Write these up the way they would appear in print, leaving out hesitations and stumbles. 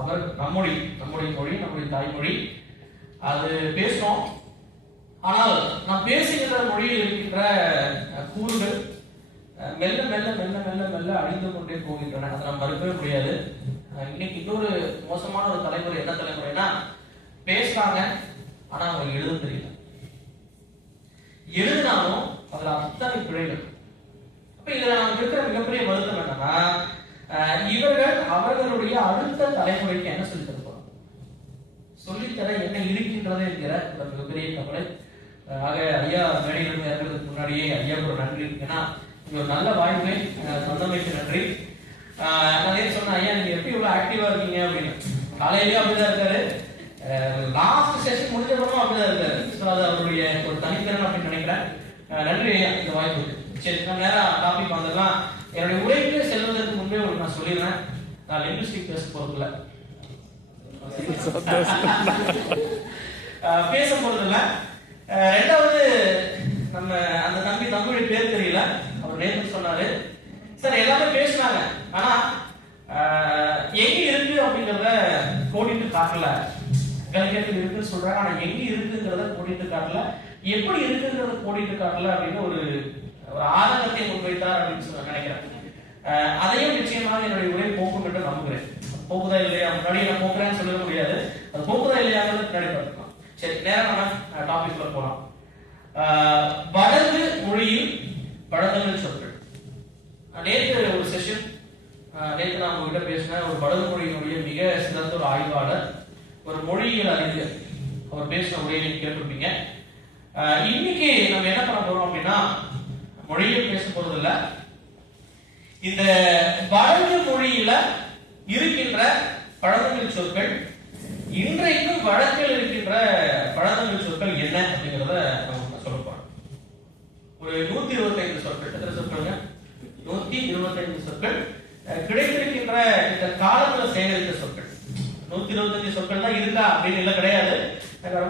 அவர் நம்முடைய மொழி, நம்முடைய தாய்மொழி, அது பேசுறோம். ஆனால் நாம் பேசுகின்ற மொழியில் இருக்கின்ற கூறுகள் மெல்ல மெல்ல மெல்ல மெல்ல மெல்ல அழிந்து கொண்டே போகின்றன. அதை நாம் மறுக்கவே முடியாது. இன்னைக்கு இன்னொரு மோசமான ஒரு தலைமுறை என்ன தலைமுறைனா, பேசுறாங்க ஆனா அவங்களுக்கு எழுத தெரியல, எழுதினாலும் அதுல அத்தனை பிழைகள். அப்ப இதுல நமக்கு இருக்கிற மிகப்பெரிய வருத்தம் என்னன்னா, இவர்கள் அவர்களுடைய அடுத்த தலைமுறைக்கு என்ன சொல்லித் தருவாங்க, சொல்லித்தர என்ன இருக்கின்றது என்கிற ஒரு மிகப்பெரிய கவலை. ஆக ஐயா மேடையிலிருந்து இறங்குறதுக்கு முன்னாடியே ஐயா ஒரு நன்றி. ஏன்னா ஒரு நல்ல வாய்ப்பை சொந்தமைக்கு நன்றி. நான் ஏன் சொன்னேன், ஐயா நீங்க எப்படி இவ்வளவு ஆக்டிவா இருக்கீங்க அப்படின்னு. காலையிலேயே அப்படிதான் இருக்காரு, லாஸ்ட் செஷன் முடிஞ்ச பிறகும் அப்படிதான் இருக்காரு. ஸோ அது அவருடைய ஒரு தனித்திறன் அப்படின்னு நினைக்கிறேன். நன்றி ஐயா இந்த வாய்ப்பு. சரி, நம்ம நேரம் டாபிக் வந்துடலாம். என்னுடைய உரைக்கு செல்வதற்கு முன்பே உங்களுக்கு நான் சொல்லிடுறேன், நான் லிங்குஸ்டிக் பேச போறதில்ல, பேச போறதில்ல. ரெண்டாவது, நம்ம அந்த தம்பி தமிழ் பேர் தெரியல, அவர் நேற்று சொன்னாரு சார் எல்லாமே பேசினாங்க ஆனா எங்க இருக்கு அப்படிங்கறத கோடிட்டு காட்டல. கல்கத்தில் இருக்குன்னு சொல்றாங்க ஆனா எங்க இருக்குங்கிறத கோடிட்டு காட்டல, எப்படி இருக்குங்கிறத கோடிட்டு காட்டல அப்படின்னு ஒரு ஆதங்கத்தை முன்வைத்தார் அப்படின்னு சொல்லி நினைக்கிறேன். அதையும் நிச்சயமாக என்னுடைய உரை போக்கும் என்று நம்புகிறேன். போகுதா இல்லையா, முன்னாடி நான் போக்குறேன்னு சொல்ல முடியாது, அது போகுதா இல்லையாங்கிறது பின்னாடி பார்த்துக்கலாம். சரி, நேரம் நம்ம டாபிக்ல போலாம். வடக்கு மொழியில் பழந்தமிழ் சொற்கள். நேற்று ஒரு செஷன், நேற்று நான் உங்ககிட்ட பேசினேன். ஒரு வடக்கு மொழியினுடைய மிக சிறந்த ஒரு ஆய்வாளர், ஒரு மொழியியல் அறிஞர், அவர் பேசின உரையை நீங்க கேட்டிருப்பீங்க. இன்னைக்கு நம்ம என்ன பண்ண போறோம் அப்படின்னா, மொழியில் பேச போறது இல்ல, இந்த வடக்கு மொழியில இருக்கின்ற பழந்தமிழ் சொற்கள், இன்றைக்கும் வழக்கில் இருக்கின்ற பழந்தமிழ் சொற்கள் என்ன அப்படிங்கிறத நம்ம சொல்ல போறோம். ஒரு 125 சொற்கள், எத்தனை சொற்கள்? 125 சொற்கள் கிடைத்திருக்கின்ற இந்த காலத்துல சேகரித்த சொற்கள். 125 சொற்கள் தான் இருக்கா அப்படின்னு இல்லை, கிடையாது.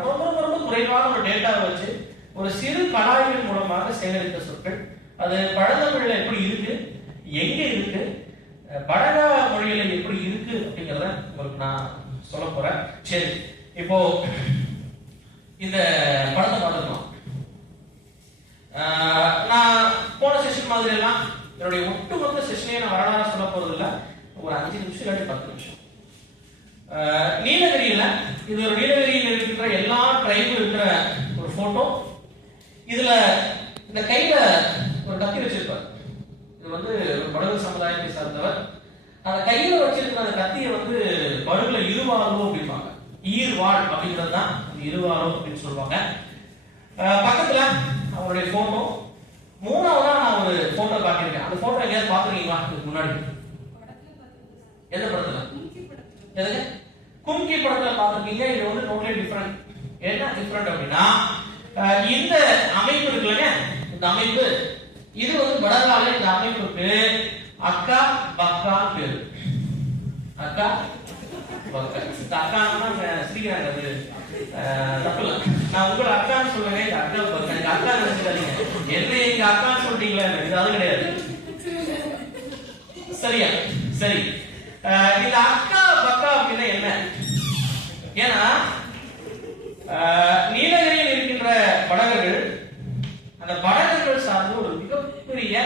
ரொம்ப ரொம்ப ரொம்ப குறைவான ஒரு டேட்டாவை வச்சு ஒரு சிறு கலாய்வின் மூலமாக சேகரித்த சொற்கள். அது பழந்தமிழ்ல எப்படி இருக்கு, எங்க இருக்கு, பழகா மொழியில எப்படி இருக்கு அப்படிங்கிறத உங்களுக்கு நான் சொல்ல போறேன். சரி, இப்போ இந்த படத்தை பார்த்துக்கலாம். நான் போன செஷன் மாதிரி எல்லாம் என்னுடைய ஒட்டுமொத்த செஷனையே நான் வரலாறு சொல்ல போறது இல்லை, ஒரு 5 நிமிஷம் இல்லாட்டி 10 நிமிஷம். நீலகிரியில, இது ஒரு நீலகிரியில் இருக்கின்ற எல்லா ட்ரைபும் இருக்கிற ஒரு போட்டோ. இதுல இந்த கையில ஒரு கத்தி வச்சிருப்பார், இது வந்து ஒரு படகு சமுதாயத்தை சார்ந்தவர். அந்த கையில வச்சிருக்கிற அந்த கத்தியை வந்து படுகுல இருவாளோ அப்படிம்பாங்க, ஈர்வாள் அப்படிங்கிறது தான் இருவாளோ அப்படின்னு சொல்லுவாங்க. பக்கத்துல அவருடைய போட்டோ. மூணாவதா நான் ஒரு போட்டோ காட்டியிருக்கேன். அந்த போட்டோ எங்கேயாவது பாத்துருக்கீங்களா இதுக்கு முன்னாடி? எந்த படத்துல? எதுங்க? கும்கி படத்துல பாத்துருக்கீங்க. இது வந்து டோட்டலி டிஃபரெண்ட். என்ன டிஃபரெண்ட் அப்படின்னா, இந்த அமைப்பு இருக்குல்லங்க, இந்த அமைப்பு, இது வந்து வடகால இந்த அமைப்புக்கு அக்கா பக்கா பேரு. அக்கா பக்கா. இந்த அக்கான்னா சிரிக்கிறாங்க, அது தப்பு இல்லை. நான் உங்களை அக்கான்னு சொல்லுவேன், இந்த அக்கா பக்கா. இந்த அக்கா நினைச்சுக்காதீங்க, என்ன எங்க அக்கான்னு சொல்றீங்களா, இது அது கிடையாது. சரியா? சரி, இந்த அக்கா பக்கா அப்படின்னா என்ன? ஏன்னா நீலகிரியில் இருக்கின்ற படகர்கள், அந்த படகர்கள் சார்ந்து ஒரு மிகப்பெரிய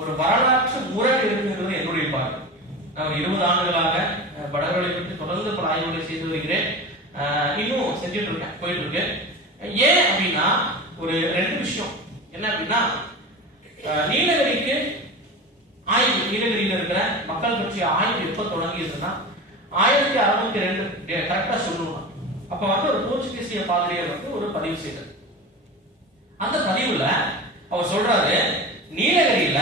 ஒரு வரலாற்று முரண் இருக்குங்கிறது என்னுடைய பார்வை. நான் 20 ஆண்டுகளாக படகுகளை பற்றி தொடர்ந்து பல ஆய்வுகளை செய்து வருகிறேன். இன்னும் செஞ்சுட்டு இருக்கேன், போயிட்டு இருக்கு. ஏன் அப்படின்னா ஒரு 2 விஷயம். என்ன அப்படின்னா, நீலகிரிக்கு ஆய்வு, நீலகிரியில் இருக்கிற மக்கள் பற்றிய ஆய்வு எப்ப தொடங்கியதுன்னா 1602 கரெக்டா சொல்லணும். அப்ப வந்து ஒரு போர்ச்சுகீசிய பாதிரியார் வந்து ஒரு பதிவு செய்தார். அந்த பதிவுல அவர் சொல்றாரு, நீலகிரியில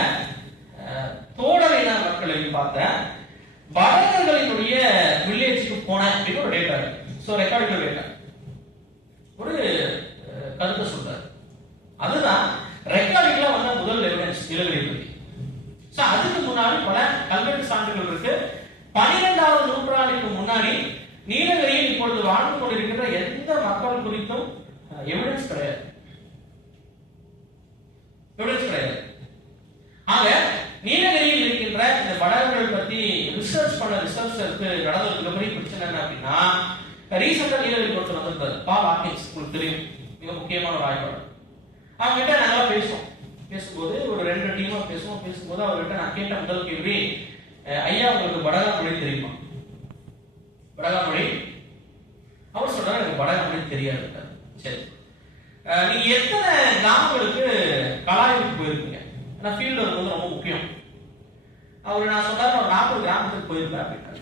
தோடர் இன மக்களை பார்த்த படகர்களினுடைய வில்லேஜுக்கு போன அப்படின்னு ஒரு டேட்டா இருக்கு. சோ ரெக்கார்டிங் டேட்டா ஒரு கருத்தை சொல்றாரு. அதுதான் ரெக்கார்டிங்ல வந்த முதல் எவிடன்ஸ் நீலகிரி பத்தி. சோ அதுக்கு முன்னாடி பல கல்வெட்டு சான்றுகள் இருக்கு. 12வது நூற்றாண்டுக்கு முன்னாடி நீலகிரியில் இப்பொழுது வாழ்ந்து கொண்டிருக்கின்ற எந்த மக்கள் குறித்தும் எவிடன்ஸ் கிடையாது. ஆக நீலகிரியில் இருக்கின்ற இந்த படகுகள் பற்றி ரிசர்ச் பண்ண ரிசர்ச் ப்ரொஃபஸருக்கு நடந்த ஒரு மிகப்பெரிய பிரச்சனை என்ன அப்படின்னா, ரீசெண்டா நீலகிரி ஒருத்தர் வந்திருந்தாரு, பால் ஆட்கின்ஸ், உங்களுக்கு தெரியும், மிக முக்கியமான ஒரு ஆய்வாளர். அவங்க கிட்ட நல்லா பேசும்போது ஒரு 2 டீமா பேசும்போது அவர்கிட்ட நான் கேட்ட முதல் கேள்வி, ஐயா உங்களுக்கு படகா மொழி தெரியுமா? படகா மொழி. அவர் சொல்றாரு எனக்கு படகா மொழி தெரியாது. சரி, நீங்க எத்தனை கிராமங்களுக்கு கலாய்வுக்கு போயிருக்கீங்க? ஏன்னா ஃபீல்டு வந்து ரொம்ப முக்கியம். அவர் நான் சொன்னாரு ஒரு 40 கிராமத்துக்கு போயிருப்பேன் அப்படின்னாரு.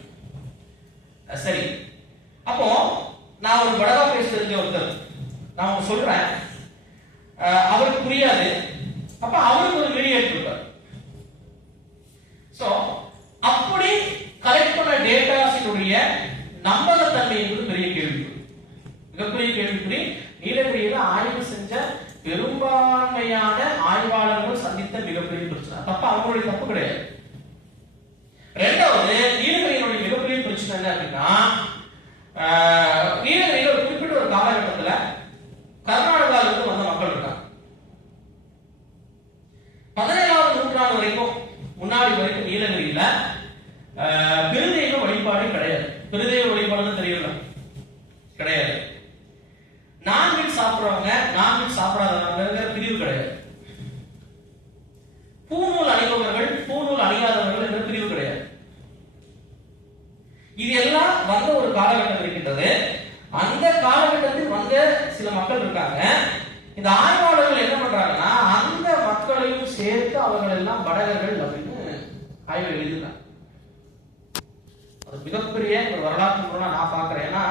சரி, அப்போ நான் ஒரு படகா பேச தெரிஞ்ச ஒருத்தர், நான் உங்களுக்கு சொல்றேன், அவருக்கு புரியாது, அப்ப அவருக்கு ஒரு மீடியேட் இருப்பார். சோ அப்படி கலெக்ட் பண்ண டேட்டாஸினுடைய நம்பகத்தன்மை என்பது பெரிய கேள்வி, மிகப்பெரிய கேள்விக்குறி. நீலகிரியில ஆய்வு செஞ்ச பெரும்பான்மையான ஆய்வாளர்கள் சந்தித்த மிகப்பெரிய பிரச்சனை. தப்ப அவங்களுடைய தப்பு கிடையாது. ரெண்டாவது, நீலகிரியினுடைய மிகப்பெரிய பிரச்சனை என்ன அப்படின்னா, நீலகிரியில ஒரு குறிப்பிட்ட ஒரு காலகட்டத்தில் கர்நாடகாவில இருந்து வந்த மக்கள் இருக்காங்க. 17ஆம் நூற்றாண்டு வரைக்கும் முன்னாடி வரைக்கும் நீலகிரியில பெருதெய்வ வழிபாடு கிடையாது. பெருதெய்வ வழிபாடுன்னு தெரியல, கிடையாது. நான்வெஜ் சாப்பிடுறவங்க, நான்வெஜ் சாப்பிடாதவங்க பிரிவு கிடையாது. பூநூல் அணிபவர்கள், பூநூல் அணியாதவர்கள் என்ற பிரிவு கிடையாது. இது எல்லாம் வந்த ஒரு காலகட்டம் இருக்கின்றது. அந்த காலகட்டத்தில் வந்த சில மக்கள் இருக்காங்க. இந்த ஆய்வாளர்கள் என்ன பண்றாங்கன்னா, அந்த மக்களையும் சேர்த்து அவர்கள் எல்லாம் படகர்கள் அப்படின்னு ஆய்வு எழுதுறாங்க. அது மிகப்பெரிய ஒரு வரலாற்று முறை நான் பார்க்கிறேன். ஏன்னா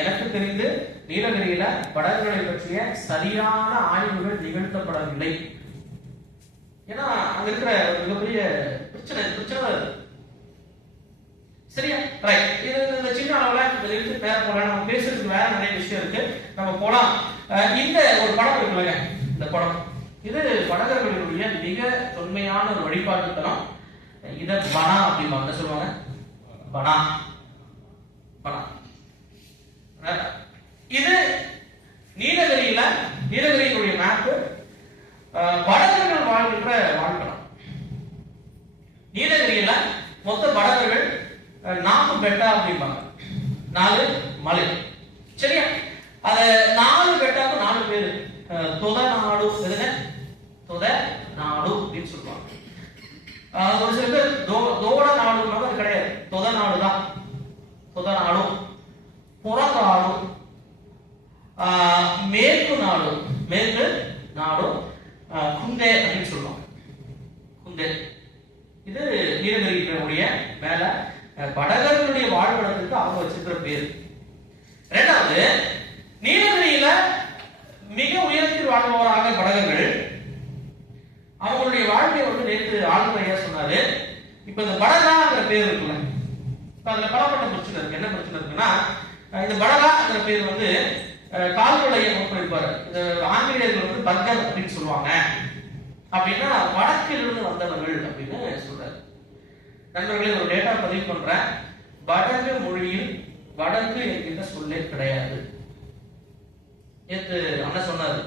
எனக்கு தெரிந்து நீலகிரியில படகுகளை பற்றிய சரியான ஆய்வுகள் நிகழ்த்தப்படவில்லை. ஏன்னா அங்க இருக்கிற ஒரு மிகப்பெரிய பிரச்சனை சரியா? ரைட். இது இந்த சின்ன அளவுல இருந்து பேர போலாம், நம்ம பேசுறதுக்கு வேற நிறைய விஷயம் இருக்கு, நம்ம போலாம். இந்த ஒரு படம் இருக்குல்ல, இந்த படம் இது படகர்களுடைய மிக தொன்மையான ஒரு வழிபாட்டு தலம். இத பனா அப்படிமா என்ன சொல்லுவாங்க? பனா. இது நீலகிரியினுடைய மேப், படகர்கள் வாழ்கின்ற வாழ்க்கலம். நீலகிரியில மொத்த படகர்கள் 4 பெட்டா அப்படிம்பாங்க, 4 மலை. சரியா? அத 4 பெட்டாக்கு 4 பேரு. தொத நாடு, தொத நாடு அப்படின்னு சொல்லுவாங்க. ஒரு சில பேர் தோட நாடு கிடையாது, தொத நாடு தான். தொத நாடு, புறநாடு, மேற்கு நாடு, மேற்கு நாடு, குந்தே அப்படின்னு சொல்லுவாங்க. குந்தே இது நீலகிரியினுடைய மேல படகர்களுடைய வாழ்விடத்துக்கு அவங்க வச்சிருக்கிற பேர். இரண்டாவது, நீலகிரியில மிக உயரத்தில் வாழ்பவராக படகர்கள், அவங்களுடைய வாழ்க்கையை வந்து நேற்று ஆளுமையா சொன்னாரு. இப்ப இந்த படகாங்கிற பேர் இருக்குல்ல, அதுல பலப்பட்ட பிரச்சனை இருக்கு. என்ன பிரச்சனை இருக்குன்னா, இந்த படகாங்கிற பேர் வந்து கால்கொள்ளையை முன்வைப்பாரு. இந்த ஆங்கிலேயர்கள் வந்து பர்கர் அப்படின்னு சொல்லுவாங்க. அப்படின்னா வடக்கிலிருந்து வந்தவர்கள் அப்படின்னு சொல்றாரு. நண்பர்களே, ஒரு டேட்டா பதிவு பண்றேன். வடக்கு மொழியில் வடக்கு என்கின்ற சொல்லே கிடையாது. நேற்று அண்ணன் சொன்னாரு,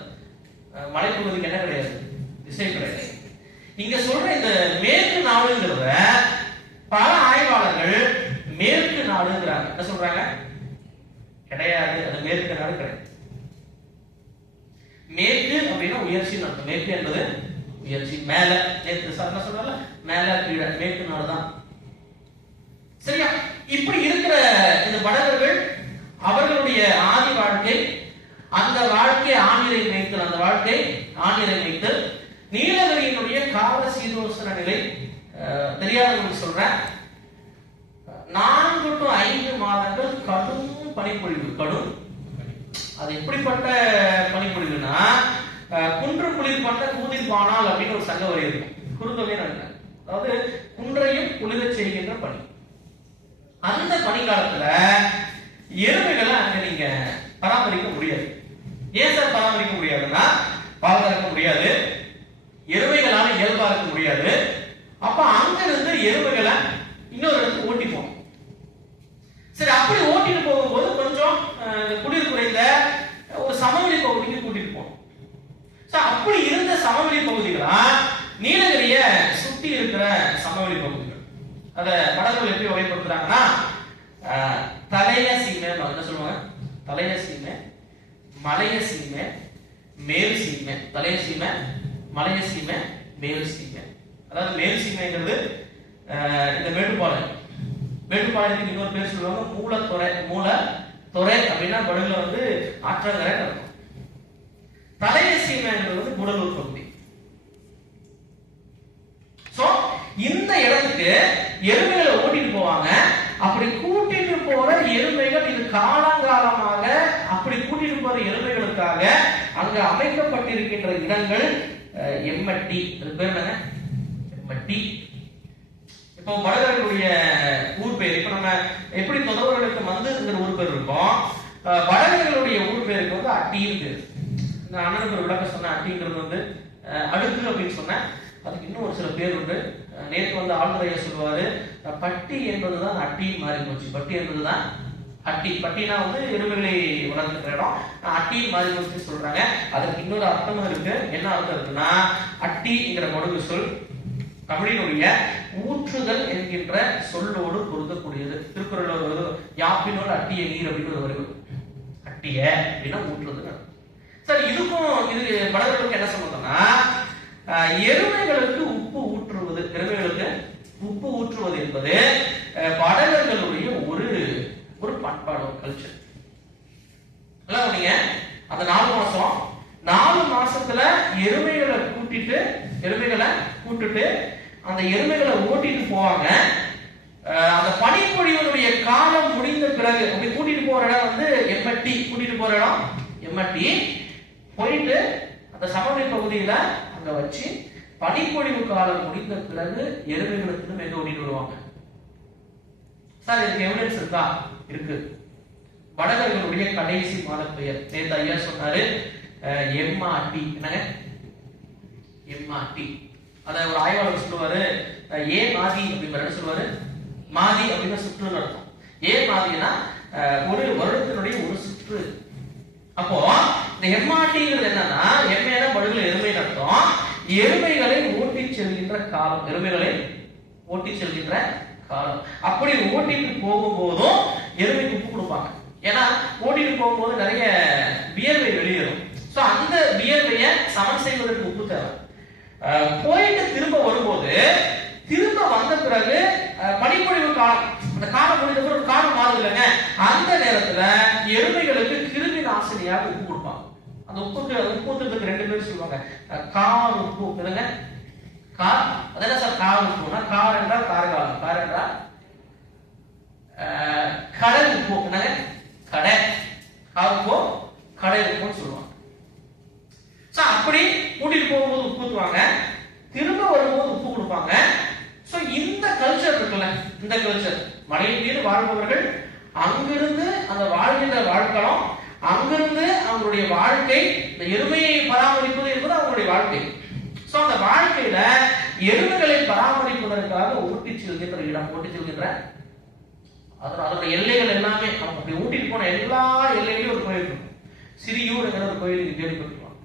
மலைப்பகுதிக்கு என்ன கிடையாது, திசை கிடையாது. இங்க சொல்ற இந்த மேற்கு நாடுங்கிறத பல ஆய்வாளர்கள் மேற்கு நாடுங்கிறாங்க. என்ன சொல்றாங்க? கிடையாது, அது மேற்கு நாடு கிடையாது. மேற்கு அப்படின்னா உயர்ச்சின்னு அர்த்தம். மேற்கு என்பது உயர்ச்சி, மேல. நேற்று சார் என்ன சொல்றாங்க, மேல கீழே, மேற்கு நாடு தான். சரியா? இப்படி இருக்கிற இந்த படகர்கள் அவர்களுடைய ஆதி வாழ்க்கை, அந்த வாழ்க்கை ஆணிரை வைத்தல், அந்த வாழ்க்கை ஆணிரை வைத்தல். நீலகிரியினுடைய கால சீதோசன நிலை தெரியாதவங்களுக்கு சொல்றேன், 4 to 5 மாதங்கள் கடும் பனிப்பொழிவு. கடும், அது எப்படிப்பட்ட பனிப்பொழிவுனா, குன்று குளிர் பண்ண கூதிர் பானால் அப்படின்னு ஒரு சங்க வரி இருக்கும், குறுந்தொகை நினைக்கிறேன். அதாவது குன்றையும் குளிர செய்கின்ற பனி. அந்த பனிக்காலத்துல எருமைகளை அங்க நீங்க பராமரிக்க முடியாது. ஏன் சார் பராமரிக்க முடியாதுன்னா, பால் கறக்க முடியாது, எருமைகளால இயல்பா இருக்க முடியாது. அப்ப அங்க இருந்து எருமைகளை இன்னொரு இடத்துக்கு ஓட்டிப்போம். சரி, அப்படி ஓட்டிட்டு போகும்போது கொஞ்சம் குளிர் குறைந்த ஒரு சமவெளி பகுதிக்கு கூட்டிட்டு போகும். அப்படி இருந்த சமவெளி பகுதிகளா நீலகிரிய சுத்தி இருக்கிற சமவெளி பகுதிகள். அத படங்கள் எப்படி வகைப்படுத்துறாங்கன்னா, மலைய சீமை, மேல் சீமை. தலைய சீமை, மலைய சீமை, மேல் சீமை. அதாவது மேல் சீமைங்கிறது இந்த மேட்டுப்பாளையம். மேட்டுப்பாளையத்துக்கு இன்னொரு பேர் சொல்லுவாங்க மூலத்துறை. மூலத்துறை அப்படின்னா படுகுல வந்து ஆற்றங்கரை இருக்கும். தலைய சீமைங்கிறது வந்து கூடலூர் பகுதி. சோ இந்த இடத்துக்கு எருமைகளை ஓட்டிட்டு போவாங்க. அப்படி கூட்டிட்டு போற எருமைகள் இது காலங்காலமாக அப்படி கூட்டிட்டு போற எருமைகளுக்காக அங்க அமைக்கப்பட்டிருக்கின்ற இடங்கள் எம்மட்டி. அது பேர் என்னங்க? எம்மட்டி. இப்போ வடகர்களுடைய ஊர் பேர், இப்ப நம்ம எப்படி தொதவர்களுக்கு மந்துங்கிற ஊர் பேர் இருக்கும், வடகர்களுடைய ஊர் பேருக்கு வந்து அட்டின்னு பேர். நான் அண்ணனுக்கு ஒரு விளக்கம் சொன்னேன். அட்டிங்கிறது வந்து அடுக்கு அப்படின்னு சொன்னேன். அதுக்கு இன்னும் ஒரு சில பேர் உண்டு. நேற்று வந்து ஆளுநரையா சொல்லுவாரு, பட்டி என்பதுதான் அட்டி மாறி போச்சு. பட்டி என்பதுதான் அட்டி. பட்டினா வந்து எருமைகளை வளர்த்துக்கிற இடம். அட்டி மாறி போச்சு சொல்றாங்க. அதுக்கு இன்னொரு அர்த்தமும் இருக்கு. என்ன அர்த்தம் இருக்குன்னா, அட்டிங்கிற மொழி சொல் தமிழினுடைய ஊற்றுதல் என்கின்ற சொல்லோடு பொருந்தக்கூடியது. திருக்குறள் ஒரு யாப்பினோடு அட்டிய நீர் அப்படின்னு ஒரு வருது. அட்டிய அப்படின்னா ஊற்றுறது. சரி, இதுக்கும் இது வடர்களுக்கு என்ன சம்பந்தம்னா, எருமைகளுக்கு உப்பு ஊற்றுவது, எருமைகளுக்கு உப்பு ஊற்றுவது என்பது வடகர்களுடைய ஒரு ஒரு பண்பாடு, ஒரு கல்ச்சர். நீங்க அந்த 4 மாசத்துல எருமைகளை கூட்டிட்டு அந்த எருமைகளை ஓட்டிட்டு போவாங்க. அந்த பனிப்பொழிவனுடைய காலம் முடிந்த பிறகு அப்படி கூட்டிட்டு போற இடம் வந்து எம்மட்டி. கூட்டிட்டு போற இடம் எம்மட்டி. போயிட்டு அந்த சமவெளி பகுதியில அங்க வச்சு பனிப்பொழிவு காலம் முடிந்த பிறகு எருமைகளுக்கு எங்க ஓட்டிட்டு வருவாங்க. சார் இதுக்கு எவிடன்ஸ் இருக்கா? இருக்கு. வடகர்களுடைய கடைசி மாத பெயர் நேத்து ஐயா சொன்னாரு, எம்மாட்டி. என்னங்க? எம்மாட்டி. அத ஒரு ஆய்வாளர் சொல்லுவாரு, ஏ மாதி அப்படின்னு சொல்லுவாரு. மாதி அப்படின்னு சுற்றுன்னு அர்த்தம். ஏ மாதினா ஒரு வருடத்தினுடைய ஒரு சுற்று. அப்போ இந்த எம்மாட்டிங்கிறது என்னன்னா, எம்மையான படுகுல எருமை அர்த்தம். எருமைகளை ஓட்டி செல்கின்ற காலம், எருமைகளை ஓட்டி செல்கின்ற காலம். அப்படி ஓட்டிட்டு போகும்போதும் எருமைக்கு உப்பு கொடுப்பாங்க. ஏன்னா ஓட்டிட்டு போகும்போது நிறைய வியர்வை வெளியேறும். சோ அந்த வியர்வையை சமன் செய்வதற்கு உப்பு தேவை. போயிட்டு திரும்ப வரும்போது, திரும்ப வந்த பிறகு பனிப்பொழிவு காலம், அந்த காலம் முடிந்த பிறகு ஒரு காலம் மாறுது இல்லைங்க, அந்த நேரத்துல எருமைகளுக்கு கிருமி நாசினியாக உப்பு கொடுப்பாங்க. அந்த உப்புக்கு 2 பேர் சொல்லுவாங்க. கார் உப்பு. என்னங்க கார்? அதான் சார் கார் உப்புனா, கார் என்றால் கார்காலம், கார் என்றால் கடல் உப்பு. என்னங்க கடை? கார் உப்போ கடை உப்புன்னு சொல்லுவாங்க. அப்படி கூட்டிட்டு போகும்போது உப்பு ஊத்துவாங்க, திரும்ப வரும்போது உப்பு கொடுப்பாங்க. சோ இந்த கல்ச்சர் இருக்குல்ல, இந்த கல்ச்சர் மலையின் மீது வாழ்பவர்கள் அங்கிருந்து அந்த வாழ்கின்ற வாழ்க்கையும், அங்கிருந்து அவங்களுடைய வாழ்க்கை, இந்த எருமையை பராமரிப்பது என்பது அவங்களுடைய வாழ்க்கை. சோ அந்த வாழ்க்கையில எருமைகளை பராமரிப்பதற்காக ஊட்டி செல்கின்ற இடம், ஊட்டி செல்கின்ற அதோட எல்லைகள் எல்லாமே அவங்க அப்படி ஊட்டிட்டு போன எல்லா எல்லையிலும் ஒரு கோயில் இருக்கும். சிறியூர்ங்கிற ஒரு கோயில் கேள்விப்பட்டிருக்கலாம்,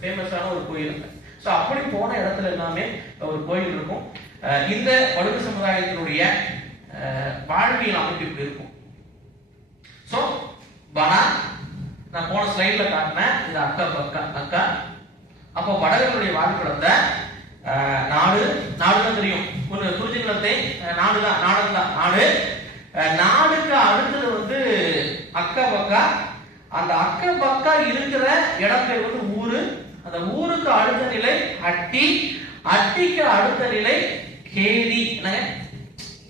ஃபேமஸான ஒரு கோயில். சோ அப்படி போன இடத்துல எல்லாமே ஒரு கோயில் இருக்கும். இந்த படுகு சமுதாயத்தினுடைய வாழ்வியல் அமைப்பு இப்படி இருக்கும். சோ பனா நான் போன ஸ்லைட்ல காட்டினேன், இது அக்கா. அப்போ வடகர்களுடைய வாழ்க்கையத்தை நாடுதான் தெரியும். ஒரு குறிஞ்சிக்குளத்தை நாடு. நாடுக்கு அடுத்தது வந்து அக்கா. அந்த அக்கா இருக்கிற இடத்தை வந்து ஊரு. அந்த ஊருக்கு அடுத்த நிலை அட்டிக்கு அடுத்த நிலை கேரி.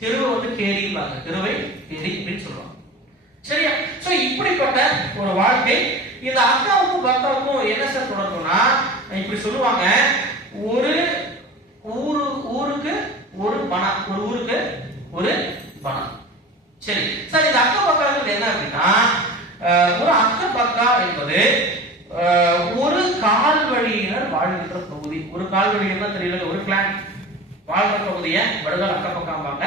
தெருவை வந்து கேரிப்பாங்க, தெருவை கேரி அப்படின்னு சொல்லுவாங்க. சரியா? சோ இப்படிப்பட்ட ஒரு வாழ்க்கை. இந்த அக்காவுக்கும் பக்காவுக்கும் என்ன சார் தொடர்புனா, இப்படி சொல்லுவாங்க, ஒரு ஊருக்கு ஒரு பணா, ஒரு ஊருக்கு ஒரு பணா. சரி சார், இந்த அக்கா பக்காங்கிறது என்ன அப்படின்னா, ஒரு அக்க பக்கா என்பது ஒரு கால்வழியினர் வாழ்கின்ற பகுதி. ஒரு கால்வழி என்ன தெரியல, ஒரு கிளான் வாழ்கிற பகுதியை வடுகல் அக்க பக்காம்பாங்க.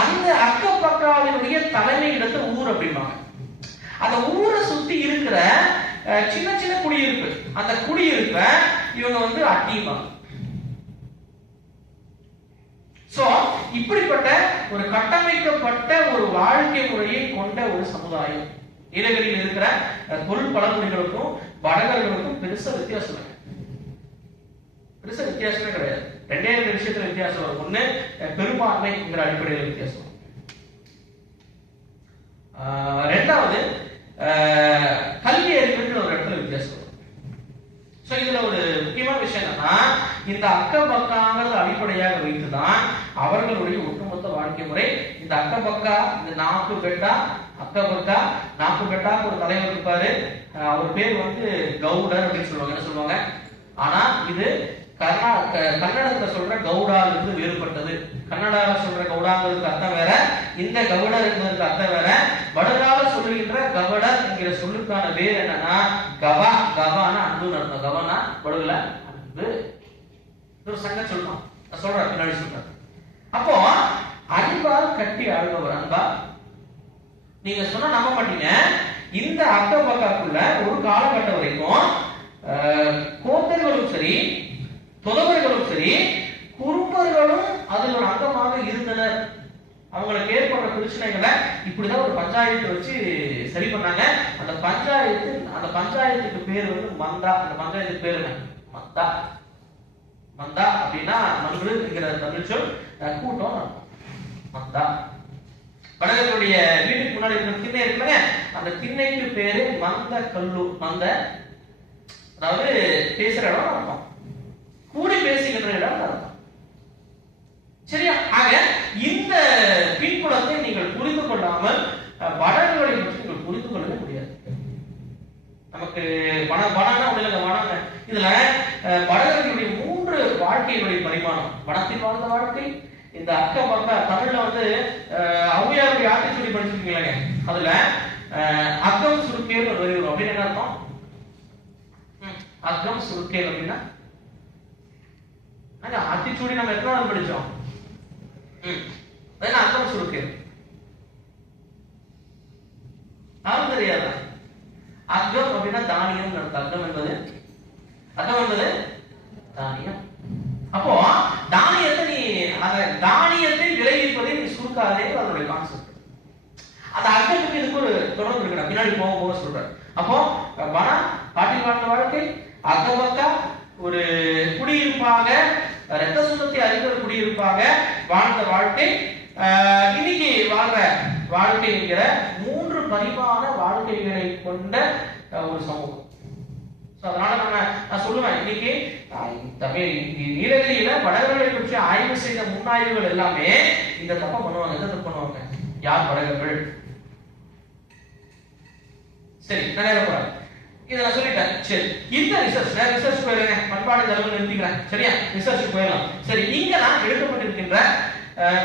அந்த அக்க பக்காவினுடைய தலைமை இடத்தை ஊர் அப்படிம்பாங்க. அந்த ஊரை சுத்தி இருக்கிற சின்ன சின்ன குடியிருப்பு, அந்த குடியிருப்ப இவங்க வந்து அட்டிம்பாங்க. சோ இப்படிப்பட்ட ஒரு கட்டமைக்கப்பட்ட ஒரு வாழ்க்கை முறையை கொண்ட ஒரு சமுதாயம் நீலகிரியில் இருக்கிற தொல் பழங்குடிகளுக்கும் வடகர்களுக்கும் பெருசா வித்தியாசம் இல்லை. பெருசா வித்தியாசமே கிடையாது. ரெண்டே ரெண்டு விஷயத்துல வித்தியாசம் வரும். ஒண்ணு பெரும்பான்மைங்கிற அடிப்படையில் வித்தியாசம். ரெண்டாவது கல்வி அறிவுன்ற ஒரு இடத்துல வித்தியாசம் வரும். சோ இதுல ஒரு முக்கியமான விஷயம் என்னன்னா, இந்த அக்கபக்காங்கிறது அடிப்படையாக வைத்துதான் அவர்களுடைய ஒட்டுமொத்த வாழ்க்கை முறை. இந்த அக்கபக்கா, இந்த நாக்கு பெட்டா, அக்கபக்கா, நாக்கு பெட்டாக்கு ஒரு தலைவர் இருப்பாரு. அவர் பேர் வந்து கவுடர் அப்படின்னு சொல்லுவாங்க. என்ன சொல்லுவாங்க? ஆனா இது கன்னடத்துல சொல்ற கவுடால இருந்து வேறுபட்டது. கன்னடால சொல்ற கவுடாங்கிறதுக்கு அர்த்தம் வேற, இந்த கவுடர் என்பதற்கு அர்த்தம் வேற. வடகால சொல்லுகின்ற கவடர் என்கிற சொல்லுக்கான பேர் என்னன்னா கவா. கவானா அன்புன்னு அர்த்தம். கவனா வடுகல அன்பு. ஒரு சங்க சொல்லணும். நான் சொல்றேன், பின்னாடி சொல்றேன். அப்போ அன்பால் கட்டி ஆழ்பவர். அன்பா நீங்க சொன்னா நம்ப மாட்டீங்க. இந்த அக்கபக்காக்குள்ள ஒரு காலகட்டம் வரைக்கும் கோத்தர்களும் சரி, தொதவர்களும் சரி, குறும்பர்களும் அதில் ஒரு அங்கமாக இருந்தனர். அவங்களுக்கு ஏற்படுற பிரச்சனைகளை இப்படிதான் ஒரு பஞ்சாயத்து வச்சு சரி பண்ணாங்க. அந்த பஞ்சாயத்துக்கு பேர் வந்து மந்தா. அந்த பஞ்சாயத்துக்கு பேர் என்ன? மந்தா. மந்தா அப்படின்னா மன்று என்கிற தமிழ் சொல், கூட்டம் மந்தா. வடகர்களுடைய வீட்டுக்கு முன்னாடி இருக்கிற திண்ணை இருக்குங்க, அந்த திண்ணைக்கு பேரு மந்த கல்லு. மந்த அதாவது பேசுற இடம் அர்த்தம், கூடி பேசுகின்ற இடம் அர்த்தம். சரியா? ஆக இந்த பின்புலத்தை நீங்கள் புரிந்து கொள்ளாமல் வடகளை பற்றி நீங்கள் புரிந்து கொள்ளவே முடியாது. நமக்கு வடனா உள்ள வடங்க. இதுல வடகளுடைய 3 வாழ்க்கையுடைய பரிமாணம். வடத்தில் வாழ்ந்த வாழ்க்கை, இந்த அக்கபக்க தமிழ்ல வந்து ஔவையாருடைய ஆத்திச்சூடி படிச்சிருக்கீங்களா? அதுல அக்கம் சுருக்கேல் ஒரு வரி வரும். அப்படின்னு என்ன அர்த்தம்? அக்கம் சுருக்கேல் அப்படின்னா ஆத்திச்சூடி நம்ம எத்தனை படிச்சோம்? அக்கம் சுருக்கேல் யாரும் தெரியாதா? அக்கம் அப்படின்னா தானியம் அர்த்தம். அக்கம் என்பது தானியம். அப்போ தானியத்தை விளைவிப்பதை நீ சுருக்காதே, அதனுடைய கான்செப்ட். அந்த அக்கத்துக்கு இதுக்கு ஒரு தொடர்பு இருக்கு. பின்னாடி போக சொல்றேன். அப்போ வனம் காட்டில் வாழ்ந்த வாழ்க்கை, அக்கபக்கா ஒரு குடியிருப்பாக, ரத்த சுத்தத்தை அறிந்த ஒரு குடியிருப்பாக வாழ்ந்த வாழ்க்கை, இன்னைக்கு வாழ்ற வாழ்க்கை என்கிற 3 பரிமாண வாழ்க்கைகளை கொண்ட ஒரு சமூகம். அதனால நான் சொல்லுவேன், இன்னைக்கு நீலகிரியில வடகர்களை பற்றி ஆய்வு செய்த முன்னாய்வுகள் எல்லாமே இந்த தப்ப பண்ணுவாங்க. எந்த தப்பு பண்ணுவாங்க? யார்? வடகர்கள். சரி, நிறைய போறாங்க. இதை நான் சொல்லிட்டேன். சரி, இந்த ரிசர்ச் போயிருங்க. பண்பாடு தரவு நிறுத்திக்கிறேன். சரியா? ரிசர்ச் போயிடலாம். சரி, இங்க நான் எடுக்கப்பட்டிருக்கின்ற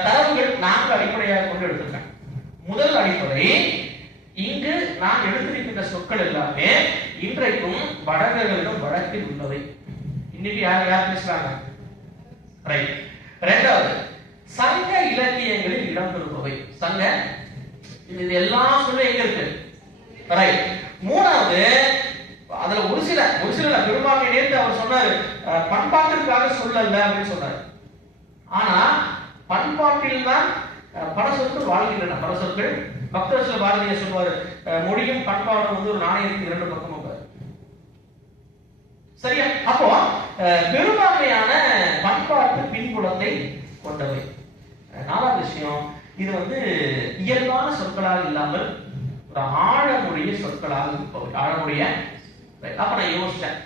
தரவுகள் 4 அடிப்படையாக கொண்டு எடுத்திருக்கேன். முதல் அடிப்படை, இங்கு நான் எடுத்திருக்கின்ற சொற்கள் எல்லாமே இன்றைக்கும் வடகர்களிடம் வழக்கில் உள்ளவை. இன்னைக்கு யார் பேசுறாங்க? ரைட். இரண்டாவது, சங்க இலக்கியங்களில் இடம்பெறுபவை. சங்க இது எல்லாம் சொல்ல எங்க இருக்கு? ரைட். மூணாவது, அதுல ஒரு சில பெரும்பான்மை நேர்த்து அவர் சொன்னாரு, பண்பாட்டிற்காக சொல்லல அப்படின்னு சொன்னாரு. ஆனா பண்பாட்டில் தான் பல சொற்கள் வாழ்கின்றன. பல சொற்கள் பக்தர்ல பாரதியார் சொல்வாரு, மொழியும் பண்பாடும் வந்து ஒரு நாணயத்துக்கு 2 பக்கமும். சரியா? அப்போ பெரும்பான்மையான பண்பாட்டு பின்புலத்தை கொண்டவை. 4வது விஷயம், இது வந்து இயல்பான சொற்களாக இல்லாமல் ஒரு ஆழமுடைய சொற்களாக இருப்பவை. ஆழமுடைய. அப்ப நான் யோசிச்சேன்,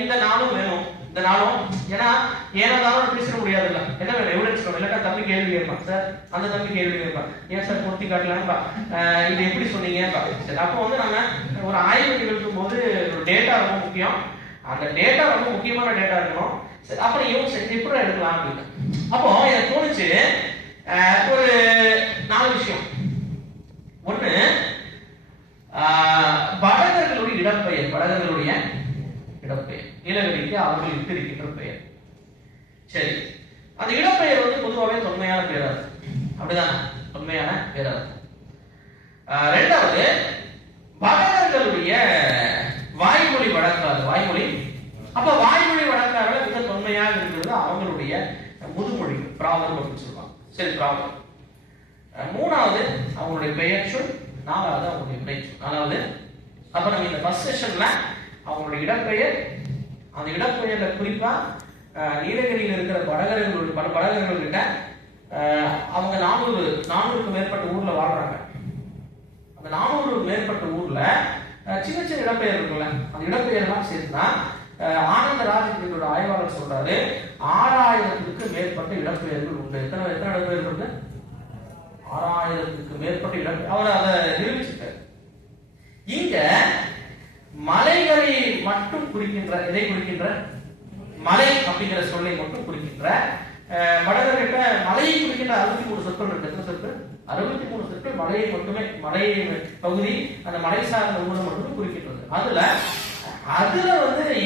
இந்த நாளும் வேணும். இந்த நாளும் ஏனாலும் பேச முடியாதுல்ல. என்ன வேணும்? எவிடன்ஸ் வேணும். இல்லாட்டா தம்பி கேள்வி கேட்பான். சார் அந்த தம்பி கேள்வி கேட்பான், ஏன் சார் பொருத்தி காட்டலாம்பா, இது எப்படி சொன்னீங்கப்பா. சரி, அப்போ வந்து நம்ம ஒரு ஆய்வு நிகழ்த்தும் போது ஒரு டேட்டா ரொம்ப முக்கியம். அந்த டேட்டா ரொம்ப முக்கியமான டேட்டா இருக்கணும். சரி, அப்ப யோசிச்சு எப்படி எடுக்கலாம் அப்படின்னு. அப்போ எனக்கு தோணுச்சு ஒரு 4 விஷயம். ஒண்ணு, வடகர்களுடைய இடப்பெயர். நீலகிரிக்கு அவர்கள் இட்டிருக்கின்ற பெயர். சரி, அந்த இடப்பெயர் வந்து பொதுவாகவே தொன்மையான பேரா அப்படிதானே? தொன்மையான பேரா. இரண்டாவது, வடகர்களுடைய வாய்மொழி வழக்காறு. அப்ப வாய்மொழி வழக்காறுல மிக தொன்மையாக இருக்கிறது அவங்களுடைய முதுமொழிகள், ப்ராவர்ப் அப்படின்னு சொல்லுவாங்க. சரி, ப்ராவர்ப். மூணாவது, அவங்களுடைய பெயர் சொல். நாலாவது அவங்களுடைய வினைச்சொல். நாலாவது அப்ப நம்ம இந்த ஃபர்ஸ்ட் செஷன்ல அவங்களுடைய இடப்பெயர், அந்த இடப்பெயர்ல குறிப்பா நீலகிரியில் இருக்கிற படகர்கள் கிட்ட அவங்க 400க்கும் மேற்பட்ட ஊர்ல வாழ்றாங்க. அந்த 400 மேற்பட்ட ஊர்ல சின்ன சின்ன இடப்பெயர் இருக்குல்ல, அந்த இடப்பெயர் எல்லாம் சேர்த்துனா ஆனந்தராஜ் என்கிற ஆய்வாளர் சொல்றாரு 6000க்கு மேற்பட்ட இடப்பெயர்கள் உண்டு. எத்தனை இடப்பெயர்கள் இருக்கு? 6000க்கு மேற்பட்ட இடப்பெயர். அவர் அதை நிரூபிச்சிருக்காரு. இங்க மலைகளை மட்டும் குறிக்கின்ற, எதை குறிக்கின்ற? மலை அப்படிங்கிற சொல்லை மட்டும் குறிக்கின்ற வடகர்கிட்ட மலையை குறிக்கின்ற 63 சொற்கள் இருக்கு. எத்தனை சொற்கள்? 63 சொற்கள் மலையை மட்டுமே, மலை பகுதி, அந்த மலை சார்ந்த ஊரை மட்டுமே குறிக்கின்றது. அதுல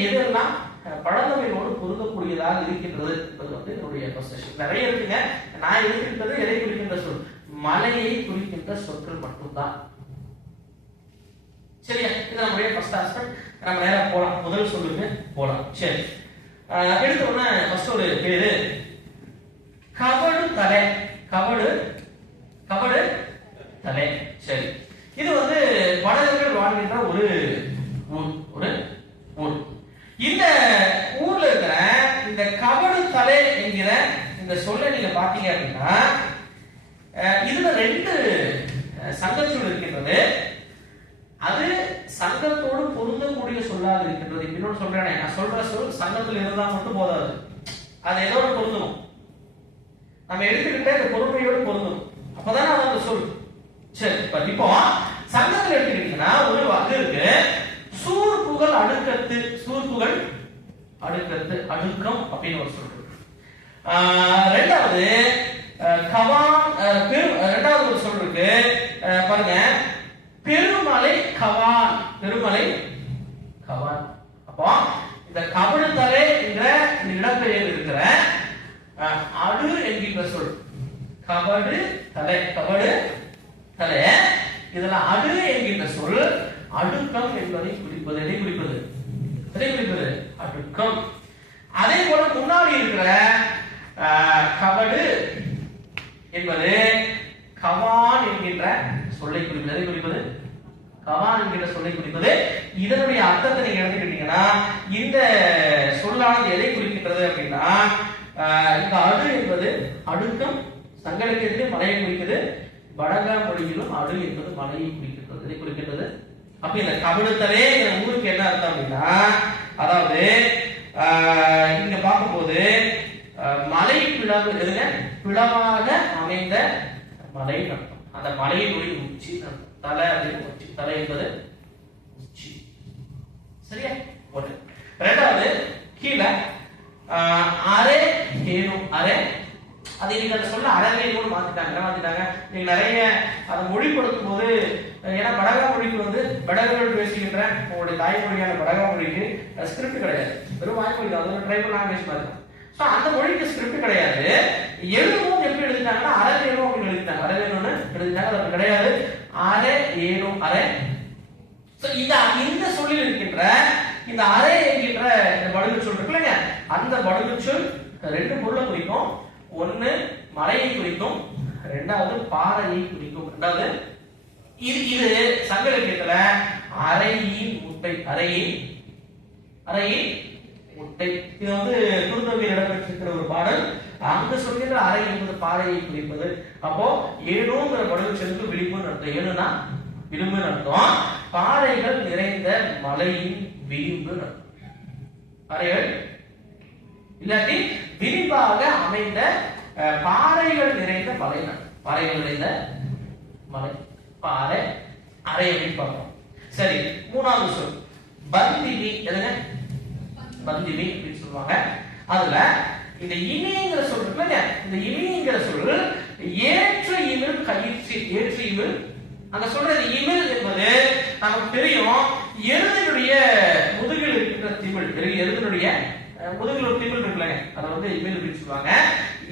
எதெல்லாம் பழந்தமிழோடு பொருந்தக்கூடியதாக இருக்கின்றது என்பது என்னுடைய பொசிஷன். நிறைய இருக்குங்க. நான் எடுத்துக்கிட்டது எதை குறிக்கின்ற சொல்? மலையை குறிக்கின்ற சொற்கள் மட்டும்தான். சரியா? இது நம்முடைய ஃபர்ஸ்ட் ஆஸ்பெக்ட். நம்ம நேரா போலாம், முதல் சொல்லுக்கு போலாம். சரி, எடுத்த உடனே ஃபர்ஸ்ட் ஒரு பேரு கவடு தலை. கவடு தலை. சரி, இது வடகர்கள் வாழ்கின்ற ஒரு ஊர். இந்த ஊர்ல இருக்கிற இந்த கவடு தலை என்கிற இந்த சொல்லை நீங்க பாத்தீங்க அப்படின்னா இதுல 2 சங்கச்சொல் இருக்கின்றது. அது சங்கத்தோடு பொருந்தக்கூடிய சொல்லாக இருக்கின்றது. இன்னொன்று சொல்றேன், நான் சொல்ற சொல் சங்கத்தில் இருந்தா மட்டும் போதாது, அது எதோட பொருந்தணும்? நம்ம எடுத்துக்கிட்ட இந்த பொறுமையோடு பொருந்தணும், அப்பதான் அது அந்த சொல். சரி, இப்போ சங்கத்தில் எடுத்துக்கிட்டீங்கன்னா ஒரு வாக்கு இருக்கு, சூர்புகழ் அடுக்கத்து. சூர்புகழ் அடுக்கத்து, அடுக்கம் அப்படின்னு ஒரு சொல். ரெண்டாவது கவான், ரெண்டாவது ஒரு சொல் இருக்கு பாருங்க, பெருமலை கவான். பெருமலை கவான். அப்போ இந்த கவடு தலை என்ற இந்த இடப்பெயர் இருக்கிற அடு என்கின்ற சொல், கவடு தலை, கவடு தலை, இதுல அடு என்கின்ற சொல் அடுக்கம் என்பதை குறிப்பது. எதை குறிப்பது? எதை குறிப்பது? அடுக்கம். அதே போல முன்னாடி இருக்கிற கவடு என்பது கவான் என்கின்ற சொல்லை குறிப்பது. எதை குறிப்பது? கவான் என்கின்ற சொல்லை குறிப்பது. இதனுடைய அர்த்தத்தை நீங்க எடுத்துக்கிட்டீங்கன்னா இந்த சொல்லானது எதை குறிக்கின்றது அப்படின்னா, இந்த அடு என்பது அடுக்கம், சங்க இலக்கியத்திலே மலையை குறிக்கிறது, வடக மொழியிலும் அடு என்பது மலையை குறிக்கின்றது. எதை குறிக்கின்றது? அப்ப இந்த கவிடுத்தலே ஊருக்கு என்ன அர்த்தம் அப்படின்னா, அதாவது இங்க பார்க்கும்போது மலை பிளவு, எதுங்க? பிளவாக அமைந்த மலை அர்த்தம். அந்த மலையினுடைய உச்சி தலை அப்படின்னு உச்சி, தலை என்பது உச்சி. சரியா? ஒன்று. ரெண்டாவது கீழே அரை ஏனும், அரை, அது இன்னைக்கு அந்த சொல்ல அறவேனு மாத்திட்டாங்க. நீங்க நிறைய அதை மொழிப்படுத்தும் போது, ஏன்னா படகா மொழிக்கு படகர்கள் பேசுகின்ற உங்களுடைய தாய்மொழியான படகா மொழிக்கு ஸ்கிரிப்ட் கிடையாது, வெறும் வாய்மொழி தான், அது ஒரு ட்ரைபல் லாங்குவேஜ் மாதிரி. ஸோ அந்த மொழிக்கு ஸ்கிரிப்ட் கிடையாது. எழுதும் எப்படி எழுதிட்டாங்கன்னா அறவேணும் அப்படின்னு எழுதிட்டாங்க, அறவேணும்னு எழுதிட்டாங்க, அது கிடையாது, அரை ஏனும் அரை. ஸோ இந்த சொல்லில் இருக்கின்ற இந்த அரை என்கின்ற இந்த படுகு சொல் இருக்குல்லங்க, அந்த படுகு சொல் 2 பொருளை குறிக்கும். ஒன்னு மலையை குறிக்கும், ரெண்டாவது பாறையை குறிக்கும். ரெண்டாவது இது சங்க இலக்கியத்துல அரையின் முட்டை, அரையின் முட்டை. இது குறுந்தொகையில் இடம்பெற்றிருக்கிற ஒரு பாடல். அங்க சொல்கின்ற அரை என்பது பாறையை குறிப்பது. அப்போ ஏனோங்கிற படுகு செலுத்து விளிம்புன்னு அர்த்தம். ஏனுனா விளிம்புன்னு அர்த்தம். பாறைகள் நிறைந்த மலையின் விளிம்பு அர்த்தம். பாறைகள் இல்லாட்டி விரிவாக அமைந்த பாறைகள் நிறைந்த மலை, பாறைகள் நிறைந்த மலை, பாறை, அறை அப்படின்னு பார்ப்போம். சரி, மூணாவது சொல் பந்திமி. எதுங்க? பந்திமி அப்படின்னு சொல்லுவாங்க. அதுல இந்த இமிங்கிற சொல் இருக்குல்ல, இந்த இமிங்கிற சொல் ஏற்று இமிழ் கயிற்று. ஏற்று இமிழ், அங்க சொல்றது இமிழ் என்பது நமக்கு தெரியும், எருதினுடைய முதுகில் இருக்கின்ற திமிழ். எருதினுடைய முதுகில் ஒரு திமிழ் இருக்குல்ல, அதை இமிழ் அப்படின்னு சொல்லுவாங்க.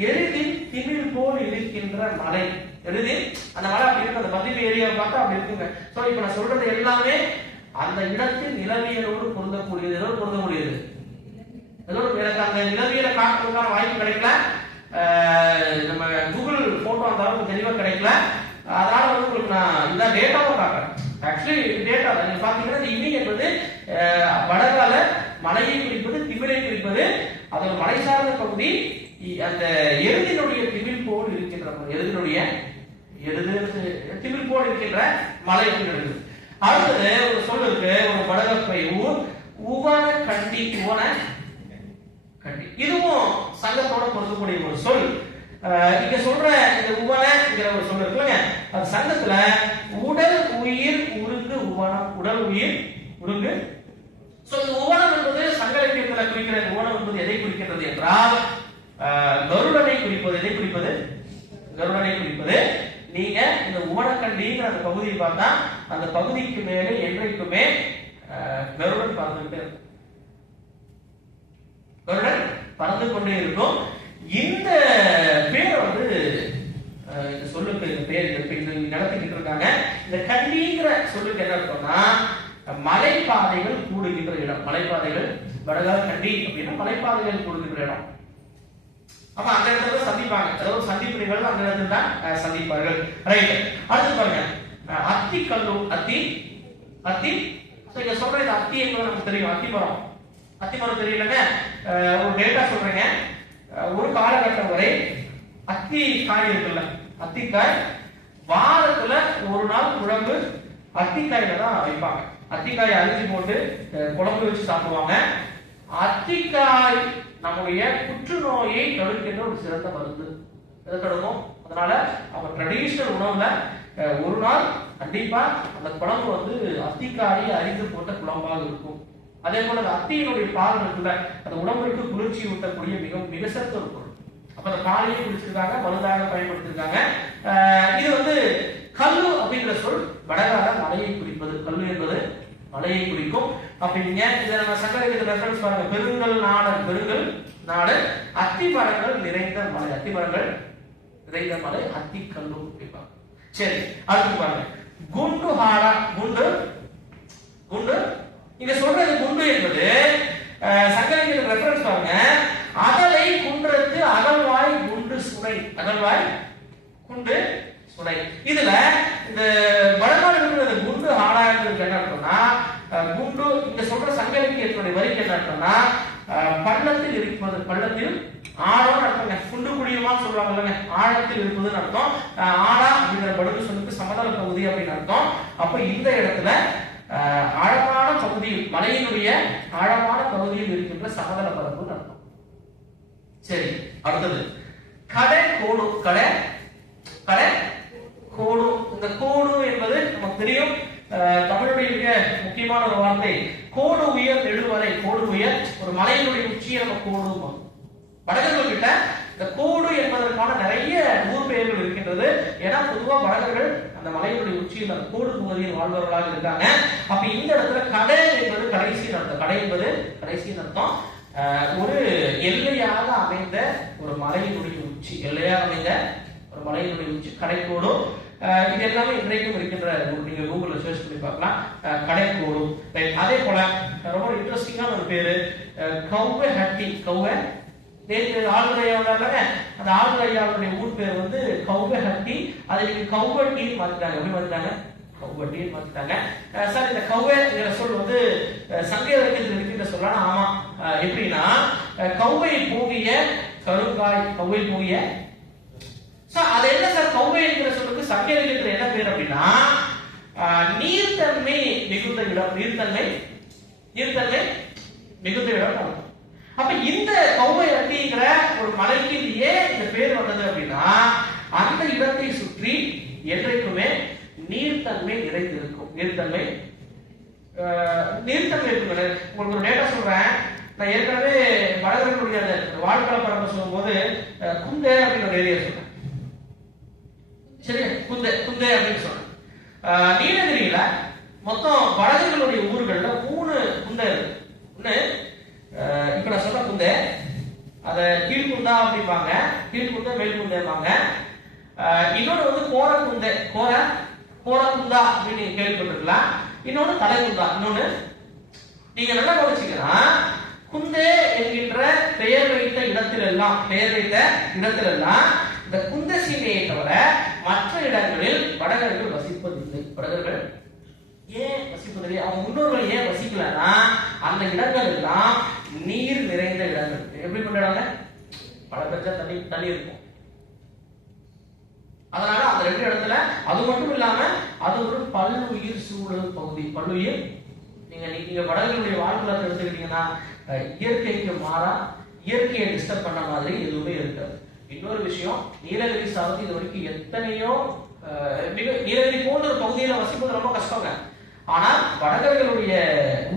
எருதின் திமிழ் போல் இருக்கின்ற மலை, எருதின் அந்த மலை அப்படி இருக்கு. அந்த பந்திமி ஏரியாவை பார்த்தா அப்படி இருக்குங்க. சோ இப்ப நான் சொல்றது எல்லாமே அந்த இடத்தின் நிலவியலோடு பொருந்தக்கூடியது. எதோடு பொருந்தக்கூடியது? எனக்கு அந்த நிலவியலை காட்டுறதுக்கான வாய்ப்பு கிடைக்கல, நம்ம கூகுள் போட்டோ அந்த அளவுக்கு தெளிவா கிடைக்கல. அதனால உங்களுக்கு நான் இந்த டேட்டாவை காட்டுறேன். ஆக்சுவலி டேட்டா நீங்க பாத்தீங்கன்னா இந்த இமி என்பது வடகால மலையை குறிப்பது, திமிரை குறிப்பது. அது ஒரு மலை சார்ந்த பகுதி. அந்த எருதினுடைய திமில் போல் இருக்கின்ற எருதினுடைய திமில் போல் இருக்கின்ற மலை இருக்குது. அடுத்தது ஒரு சொல் இருக்கு, ஒரு வடகப்பை உவன கண்டி. உவன கண்டி இதுவும் சங்கத்தோட பொருந்தக்கூடிய ஒரு சொல். இங்க சொல்ற இந்த உவனங்கிற ஒரு சொல் இருக்குல்லங்க, அது சங்கத்துல உடல் உயிர் உருங்கு உவனம், உடல் உயிர் உருங்கு. சோ இந்த உவனம் என்பது சங்க இலக்கியத்துல குறிக்கிற உவனம் என்பது எதை குறிக்கின்றது என்றால் கருடனை குறிப்பது. எதை குறிப்பது? கருடனை குறிப்பது. நீங்க இந்த உவனக்கண்டிங்கிற அந்த பகுதியை பார்த்தா அந்த பகுதிக்கு மேலே என்றைக்குமே கருடன் பறந்துகிட்டே இருக்கும். கருடன் பறந்து கொண்டே இருக்கும். இந்த பேரை வந்து இந்த சொல்லுக்கு பேர் நடத்திக்கிட்டு இருக்காங்க. இந்த கண்டிங்கிற சொல்லுக்கு என்ன இருக்கும்னா மலைப்பாதைகள் கூடுகின்ற இடம். மலைப்பாதைகள் வடகால கண்டி அப்படின்னா மலைப்பாதைகள் கூடுகின்ற இடம். அப்ப அந்த இடத்துல சந்திப்பாங்க, அதாவது சந்திப்பு நிகழ்வு அந்த இடத்துல தான் சந்திப்பார்கள். ரைட். அடுத்து பாருங்க அத்தி கல்லு. அத்தி அத்தி இங்க சொல்றது அத்தி என்பது நமக்கு தெரியும். அத்தி மரம் தெரியலங்க. ஒரு டேட்டா சொல்றேங்க. ஒரு காலகட்டம் வரை அத்தி காய் இருக்குல்ல, அத்திக்காய் வாரத்துல ஒரு நாள் குழம்பு அத்திக்காயில தான் வைப்பாங்க. அத்திக்காயை அரிசி போட்டு குழம்பு வச்சு சாப்பிடுவாங்க. அத்திக்காய் நம்முடைய புற்றுநோயை தடுக்கின்ற ஒரு சிறந்த மருந்து. எதை தடுக்கும்? அதனால அவங்க ட்ரெடிஷனல் உணவுல ஒரு நாள் கண்டிப்பா அந்த குழம்பு வந்து அத்திக்காயை அரிந்து போட்ட குழம்பாக இருக்கும். அதே போல அந்த அத்தியினுடைய பால் இருக்குல்ல, அந்த உடம்புக்கு குளிர்ச்சி ஊட்டக்கூடிய மிக சிறந்த ஒரு பொருள். அப்ப அந்த பாலையே குடிச்சிருக்காங்க, மருந்தாக பயன்படுத்திருக்காங்க. இது வந்து கல்லு அப்படிங்கிற சொல் வடகால மலையை குறிப்பது. கல்லு என்பது மலையை குறிக்கும். அப்படிங்க இதை நம்ம சங்கரகத்தில் ரெஃபரன்ஸ் பாருங்க. பெருங்கல் நாடு அத்தி மரங்கள் நிறைந்த மலை. அத்தி மரங்கள் நிறைந்த மலை அத்தி கல்லு அப்படிப்பாங்க. சரி, அடுத்து பாருங்க குண்டு ஹாடா. குண்டு இங்க சொல்றது குண்டு என்பது சங்கரகத்தில் ரெஃபரன்ஸ் பாருங்க. அகலை குன்றத்து அகழ்வாய் குண்டு சுனை. அகழ்வாய் குண்டு சுனை. இதுல இந்த வடநாடு இருக்கிற குண்டு ஹாடாங்கிறது என்ன அர்த்தம்னா குண்டு இங்க சொல்ற சங்க இலக்கியத்தினுடைய வரிக்கு என்ன அர்த்தம்னா பள்ளத்தில் இருப்பது. பள்ளத்தில் ஆழம்னு அர்த்தங்க. குண்டு குடியுமான்னு சொல்லுவாங்க இல்லைங்க, ஆழத்தில் இருப்பதுன்னு அர்த்தம். ஆழா அப்படிங்கிற படுகு சொல்லுக்கு சமதள பகுதி அப்படின்னு அர்த்தம். அப்ப இந்த இடத்துல ஆழமான பகுதியில், மலையினுடைய ஆழமான பகுதியில் இருக்கின்ற சமதள பரப்புன்னு அர்த்தம். சரி, அடுத்தது கடை கோடு. கடை கோடு. இந்த கோடு என்பது நமக்கு தெரியும், தமிழுடைய மிக முக்கியமான ஒரு வார்த்தை. கோடு உயர் நெடுமலை. கோடு உயர் ஒரு மலையினுடைய உச்சியை நம்ம கோடு. வடகர்கள் கிட்ட இந்த கோடு என்பதற்கான நிறைய ஊர் பெயர்கள் இருக்கின்றது. ஏன்னா பொதுவா வடகர்கள் அந்த மலையினுடைய உச்சியில் அந்த கோடு பகுதியில் வாழ்பவர்களாக இருக்காங்க. அப்ப இந்த இடத்துல கடை என்பது கடைசி அர்த்தம். கடை என்பது கடைசி அர்த்தம். ஒரு எல்லையாக அமைந்த ஒரு மலையினுடைய உச்சி. எல்லையாக அமைந்த ஒரு மலையினுடைய உச்சி கடைக்கோடு. இது எல்லாமே இன்றைக்கும் இருக்கின்ற, நீங்க கூகுள்ல சர்ச் பண்ணி பார்க்கலாம், கடைக்கோடு. அதே போல ரொம்ப இன்ட்ரெஸ்டிங்கான ஒரு பேரு கௌவை ஹட்டி. கௌவை நேற்று ஆளுநரையாவுல அந்த ஆளுநரையாவுடைய ஊர் பேர் வந்து கௌவை ஹட்டி. அதை நீங்க கௌவட்டின்னு மாத்திட்டாங்க. எப்படி மாத்திட்டாங்க? கௌவட்டின்னு மாத்திட்டாங்க. சார் இந்த கௌவைங்கிற சொல் வந்து சங்க இலக்கியத்தில் இருக்கின்ற சொல்லலாம். ஆமா, எப்படின்னா கௌவை போகிய கருங்காய். கௌவை போகிய அது என்ன சார்? கௌவை என்கிற சொல்லுக்கு சங்க இலக்கியத்தில் என்ன பேர் அப்படின்னா நீர்த்தன்மை மிகுந்த இடம். நீர்த்தன்மை மிகுந்த இடம். அப்ப இந்த கௌவை அட்டிங்கிற ஒரு மலைக்கு ஏன் இந்த பேர் வந்தது அப்படின்னா அந்த இடத்தை சுற்றி என்றைக்குமே நீர்த்தன்மை நிறைந்திருக்கும். நீர்த்தன்மை உங்களுக்கு ஒரு டேட்டா சொல்றேன். நான் ஏற்கனவே வடகர்களுடைய அந்த வாழ்க்கை பரப்ப சொல்லும் போது குந்தே அப்படின்னு ஒரு ஏரியா சொன்னேன். சரி, குந்தே அப்படின்னு சொன்னேன். நீலகிரியில மொத்தம் வடகர்களுடைய ஊர்கள்ல 3 குந்தை இருக்கு. ஒண்ணு இப்ப நான் சொன்ன குந்தை, அத கீழ்குந்தா அப்படிப்பாங்க. கீழ்குந்தை மேல்குந்தைப்பாங்க. இன்னொன்னு வந்து கோரக்குந்தை. கோரக்குந்தா அப்படின்னு நீங்க கேள்விப்பட்டிருக்கலாம். இன்னொன்னு தலைக்குந்தா. இன்னொன்னு நீங்க நல்லா கவனிச்சீங்கன்னா குந்தே என்கின்ற பெயர் வைத்த இடத்திலெல்லாம் இந்த குந்த சீமையை தவிர மற்ற இடங்களில் வடகர்கள் வசிப்பதில்லை. வடகர்கள் ஏன் வசிப்பதில்லை? அவங்க முன்னோர்கள் ஏன் வசிக்கலன்னா அந்த இடங்கள் எல்லாம் நீர் நிறைந்த இடங்கள். எப்படிப்பட்ட இடங்க? மழை பெஞ்சா தண்ணி தண்ணி இருக்கும். அதனால அந்த ரெண்டு இடத்துல அது மட்டும் இல்லாம அது ஒரு பல்லுயிர் சூழல் பகுதி. பல்லுயிர் நீங்க படகுகளுடைய வாழ்க்கையில எடுத்துக்கிட்டீங்கன்னா இயற்கைக்கு மாறா இயற்கையை டிஸ்டர்ப் பண்ண மாதிரி எதுவுமே இருக்காது. இன்னொரு விஷயம், நீலகிரி சார்ந்து இது வரைக்கும் எத்தனையோ நீலகிரி போன்ற ஒரு பகுதியில வசிப்பது ரொம்ப கஷ்டங்க. ஆனா வடகர்களுடைய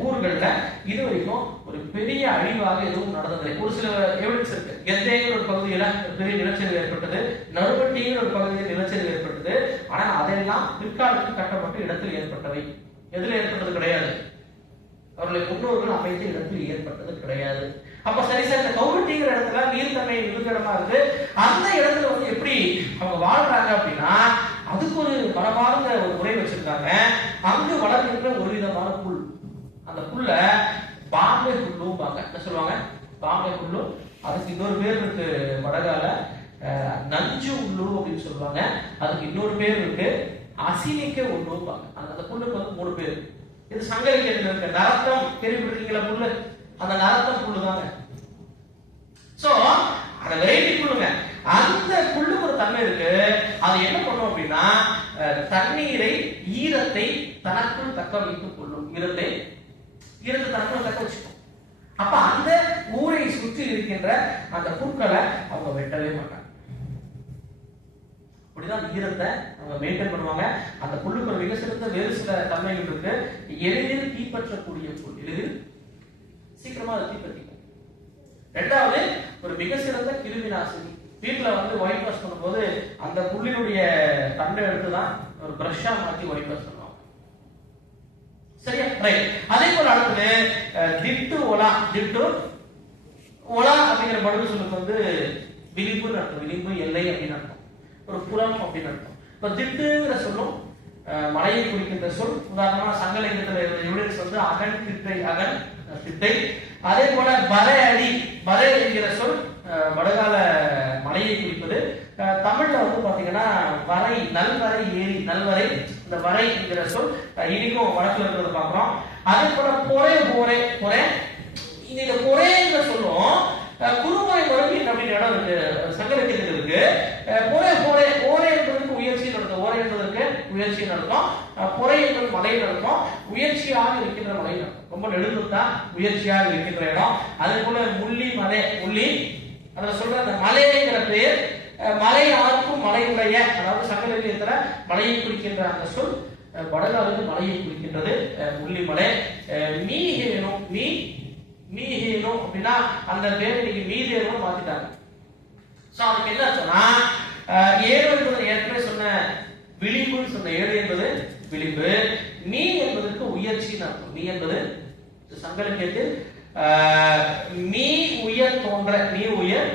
ஊர்கள்ல இது வரைக்கும் ஒரு பெரிய அழிவாக எதுவும் நடந்ததில்லை. ஒரு சில எவிடன்ஸ் இருக்கு. கெத்தேங்கிற ஒரு பகுதியில பெரிய நிலச்சரிவு ஏற்பட்டது, நறுவட்டிங்கிற ஒரு பகுதியில் நிலச்சரிவு ஏற்பட்டது. ஆனா அதெல்லாம் பிற்காலத்தில் கட்டப்பட்ட இடத்தில் ஏற்பட்டவை. எதுல ஏற்பட்டது கிடையாது, அவர்களை முன்னோர்கள் அமைத்த இடத்தில் ஏற்பட்டது கிடையாது. அப்ப சரி சார், இந்த கவுட்டிங்கிற இடத்துல நீர்த்தன்மை மிகுந்த இருக்கு, அந்த இடத்துல வந்து எப்படி அவங்க வாழ்றாங்க அப்படின்னா அதுக்கு ஒரு மரபார்ந்த ஒரு முறை வச்சிருக்காங்க. அங்கு வளர்கின்ற ஒரு விதமான புல், அந்த புல்ல பாம்பே புல்லும்பாங்க. என்ன சொல்லுவாங்க? பாம்பே புல்லு. அதுக்கு இன்னொரு பேர் இருக்கு வடகால, நஞ்சு உள்ளு அப்படின்னு சொல்லுவாங்க. அதுக்கு இன்னொரு பேர் இருக்கு அசினிக்க உள்ளும்பாங்க. அந்த புல்லுக்கு வந்து 3 பேர். இது சங்கரிக்கத்துல இருக்க நரத்தம் கேள்விப்பட்டிருக்கீங்களா? புல்லு, அந்த நரத்தம் புல்லு தாங்க. சோ அந்த வெரைட்டி புல்லுங்க. அந்த புல்லுக்கு ஒரு தன்மை இருக்கு. அது என்ன பண்ணும் அப்படின்னா தண்ணீரை ஈரத்தை தனக்குள் தக்க வைத்துக் கொள்ளும். ஈரத்தை தனக்குள் தக்க வச்சுக்கும். அப்ப அந்த ஊரை சுற்றி இருக்கின்ற அந்த புற்களை அவங்க வெட்டவே மாட்டாங்க. அப்படிதான் ஈரத்தை அவங்க மெயின்டைன் பண்ணுவாங்க. அந்த புல்லுக்கு ஒரு மிக சிறந்த வேறு சில தன்மைகள் இருக்கு. எளிதில் தீப்பற்றக்கூடிய புல், எளிதில் சீக்கிரமா அதை தீப்பற்றிக்கும். ரெண்டாவது, ஒரு மிக சிறந்த கிருமி நாசினி. வீட்டுல வந்து ஒயிட் வாஷ் பண்ணும்போது அந்த புல்லினுடைய தண்டை எடுத்துதான் ஒரு பிரஷ்ஷா மாற்றி ஒயிட் வாஷ் பண்ணுவாங்க. சரியா? ரைட். அதே போல அடுத்து திட்டு ஒலா. திட்டு ஒலா அப்படிங்கிற படுகு சொல்லுக்கு வந்து விளிம்புன்னு அர்த்தம். விளிம்பு, எல்லை அப்படின்னு அர்த்தம். ஒரு புறம் அப்படின்னு அர்த்தம். இப்ப திட்டுங்கிற சொல்லும் மலையை குறிக்கின்ற சொல். உதாரணமா சங்கலிங்கத்துல எவிடன்ஸ் வந்து அகன் திட்டை, அகன் திட்டை. அதே போல பறை அடி, பறை என்கிற சொல் வடகால மலையை குறிப்பது. தமிழ்ல வந்து பாத்தீங்கன்னா வரை, நல்வரை ஏரி, நல்வரை, இந்த வரை என்கிற சொல் இனிக்கும் வடக்குல இருக்கிறத பாக்குறோம். அதே போல பொறை, போரே, பொறை. இந்த பொறைங்கிற சொல்லும் குருமுறை மொழியின் அப்படின்னு இடம் இருக்கு, சங்கரத்தில் இருக்கு. பொறை, போரே, ஓரே என்பதற்கு உயர்ச்சி நடக்கும். ஓரே என்பதற்கு உயர்ச்சி நடக்கும். பொறை என்பது மலை நடக்கும். உயர்ச்சியாக இருக்கின்ற மலை நடக்கும். ரொம்ப நெடுந்தா உயர்ச்சியாக இருக்கின்ற இடம். அதே போல முள்ளி மலை, முள்ளி அதுல சொல்ற அந்த மலைங்கிற பெயர் மலை ஆர்க்கும் மலையுடைய, அதாவது சங்கரத்துல மலையை குறிக்கின்ற அந்த சொல் வடகாலுக்கு மலையை குறிக்கின்றது. முள்ளி மலை. மீஹேனோ, மீஹேனோ அப்படின்னா அந்த பேர் இன்னைக்கு மீதேனோ மாத்திட்டாங்க. சோ அதுக்கு என்ன சொன்னா ஏழு என்பது ஏற்கனவே சொன்ன விளிம்புன்னு சொன்ன ஏழு என்பது விளிம்பு. மீ என்பதற்கு உயர்ச்சின்னு அர்த்தம். மீ என்பது சங்கலிக்கத்து மீ உயர் தோன்ற, மீ உயர்,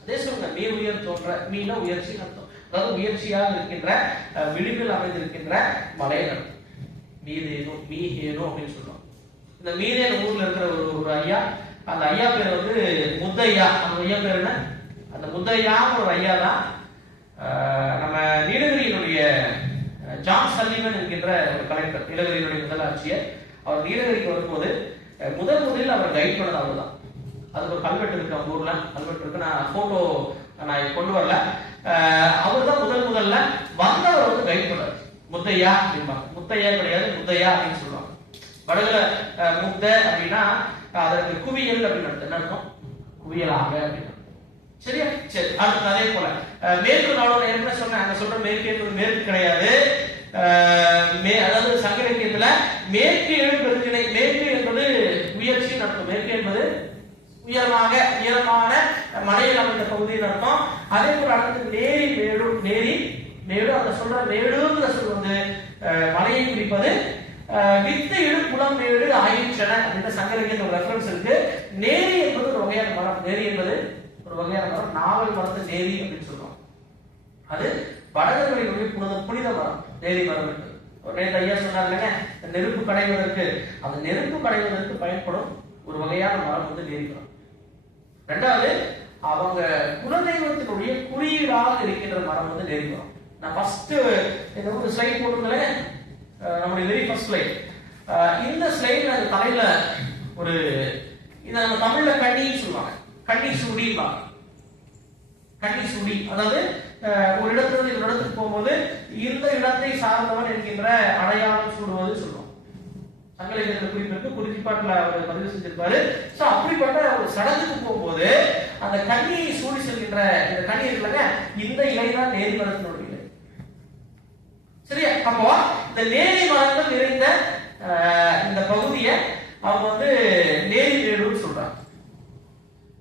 அதே சொல்லுங்க மீ உயர் தோன்ற, மீனா உயர்ச்சின்னு அர்த்தம். அதாவது உயர்ச்சியாக இருக்கின்ற விளிம்பில் அமைந்திருக்கின்ற மலை அர்த்தம். மீதேனோ, மீஹேனோ அப்படின்னு சொல்லுவாங்க. இந்த மீதேன் ஊர்ல இருக்கிற ஒரு ஐயா, அந்த ஐயா பேர் வந்து முத்தையா. அந்த ஐயா பேர் என்ன? அந்த முத்தையான்னு ஒரு ஐயா தான் நம்ம நீலகிரியினுடைய ஜான் சல்லிவன் என்கின்ற ஒரு கலெக்டர், நீலகிரியினுடைய முதல் ஆட்சியர். அவர் நீலகிரிக்கு வரும்போது முதலில் அவர் கைட் பண்ணது அவர் தான். அதுக்கு ஒரு கல்வெட்டு இருக்கு, அவங்க ஊர்ல கல்வெட்டு இருக்கு. நான் போட்டோ நான் கொண்டு வரல. அவர் தான் முதல்ல வந்தவர் வந்து கைட் பண்ணார். முத்தையா அப்படிம்பாங்க. முத்தையா கிடையாது, முத்தையா அப்படின்னு சொல்லுவாங்க. வடகுல முத்த அப்படின்னா அதற்கு குவியல் அப்படின்னு அர்த்தம். என்ன அர்த்தம்? குவியலாக அப்படின்னு. சரியா? சரி. அடுத்து அதே போல மேற்கு நாடு என்ன சொன்ன, அங்க சொல்ற மேற்கு என்பது மேற்கு கிடையாது. அதாவது சங்க இலக்கியத்துல மேற்கு எழுபெருக்கிணை, மேற்கு என்பது உயர்ச்சி நடக்கும். மேற்கு என்பது உயரமான மலையில் அமைந்த பகுதியில் அர்த்தம். அதே போல அடுத்து நேரி, மேடு, நேரி, மேடு. அந்த சொல்ற மேடுங்கிற சொல் வந்து மலையை குறிப்பது. வித்து இடு குளம் மேடு ஆயிற்றன அப்படின்ற சங்க இலக்கியத்துல ஒரு ரெஃபரன்ஸ் இருக்கு. நேரி என்பது ஒரு வகையான மரம். நேரி என்பது ஒரு வகையான மரம். நாவல் மரத்தை நேரி அப்படின்னு சொல்றோம். அது வடகர்களுடைய புனித மரம் நேரி மரம் இருக்கு. நேற்று ஐயா சொன்னாங்க நெருப்பு கடைவதற்கு, அந்த நெருப்பு கடைவதற்கு பயன்படும் ஒரு வகையான மரம் வந்து நேரி மரம். ரெண்டாவது, அவங்க குலதெய்வத்தினுடைய குறியீடாக இருக்கின்ற மரம் வந்து நேரி மரம். நான் ஃபர்ஸ்ட் இந்த ஒரு ஸ்லைட் போட்டுங்களேன். நம்முடைய வெரி ஃபர்ஸ்ட் ஸ்லைட். இந்த ஸ்லைட்ல அந்த தலையில ஒரு இத நம்ம தமிழ்ல கண்ணின்னு சொல்லுவாங்க. கண்ணி சுடிம்பாங்க. கண்ணி சுடி, அதாவது ஒரு இடத்துல இருந்து இன்னொரு இடத்துக்கு போகும்போது இந்த இடத்தை சார்ந்தவன் என்கின்ற அடையாளம் சூடுவது சொல்லுவோம். சங்கலிகத்தில் குறிப்பிட்டு குறிப்பாட்டுல அவர் பதிவு செஞ்சிருப்பாரு. சோ அப்படிப்பட்ட ஒரு சடங்குக்கு போகும்போது அந்த கண்ணியை சூடி செல்கின்ற இந்த கண்ணி இருக்குல்லங்க, இந்த இலை தான் நேரி மரத்தினுடைய இலை. சரியா? அப்போ இந்த நேரி மரங்கள் நிறைந்த இந்த பகுதியை அவங்க வந்து நேரி மேடுன்னு சொல்றாங்க.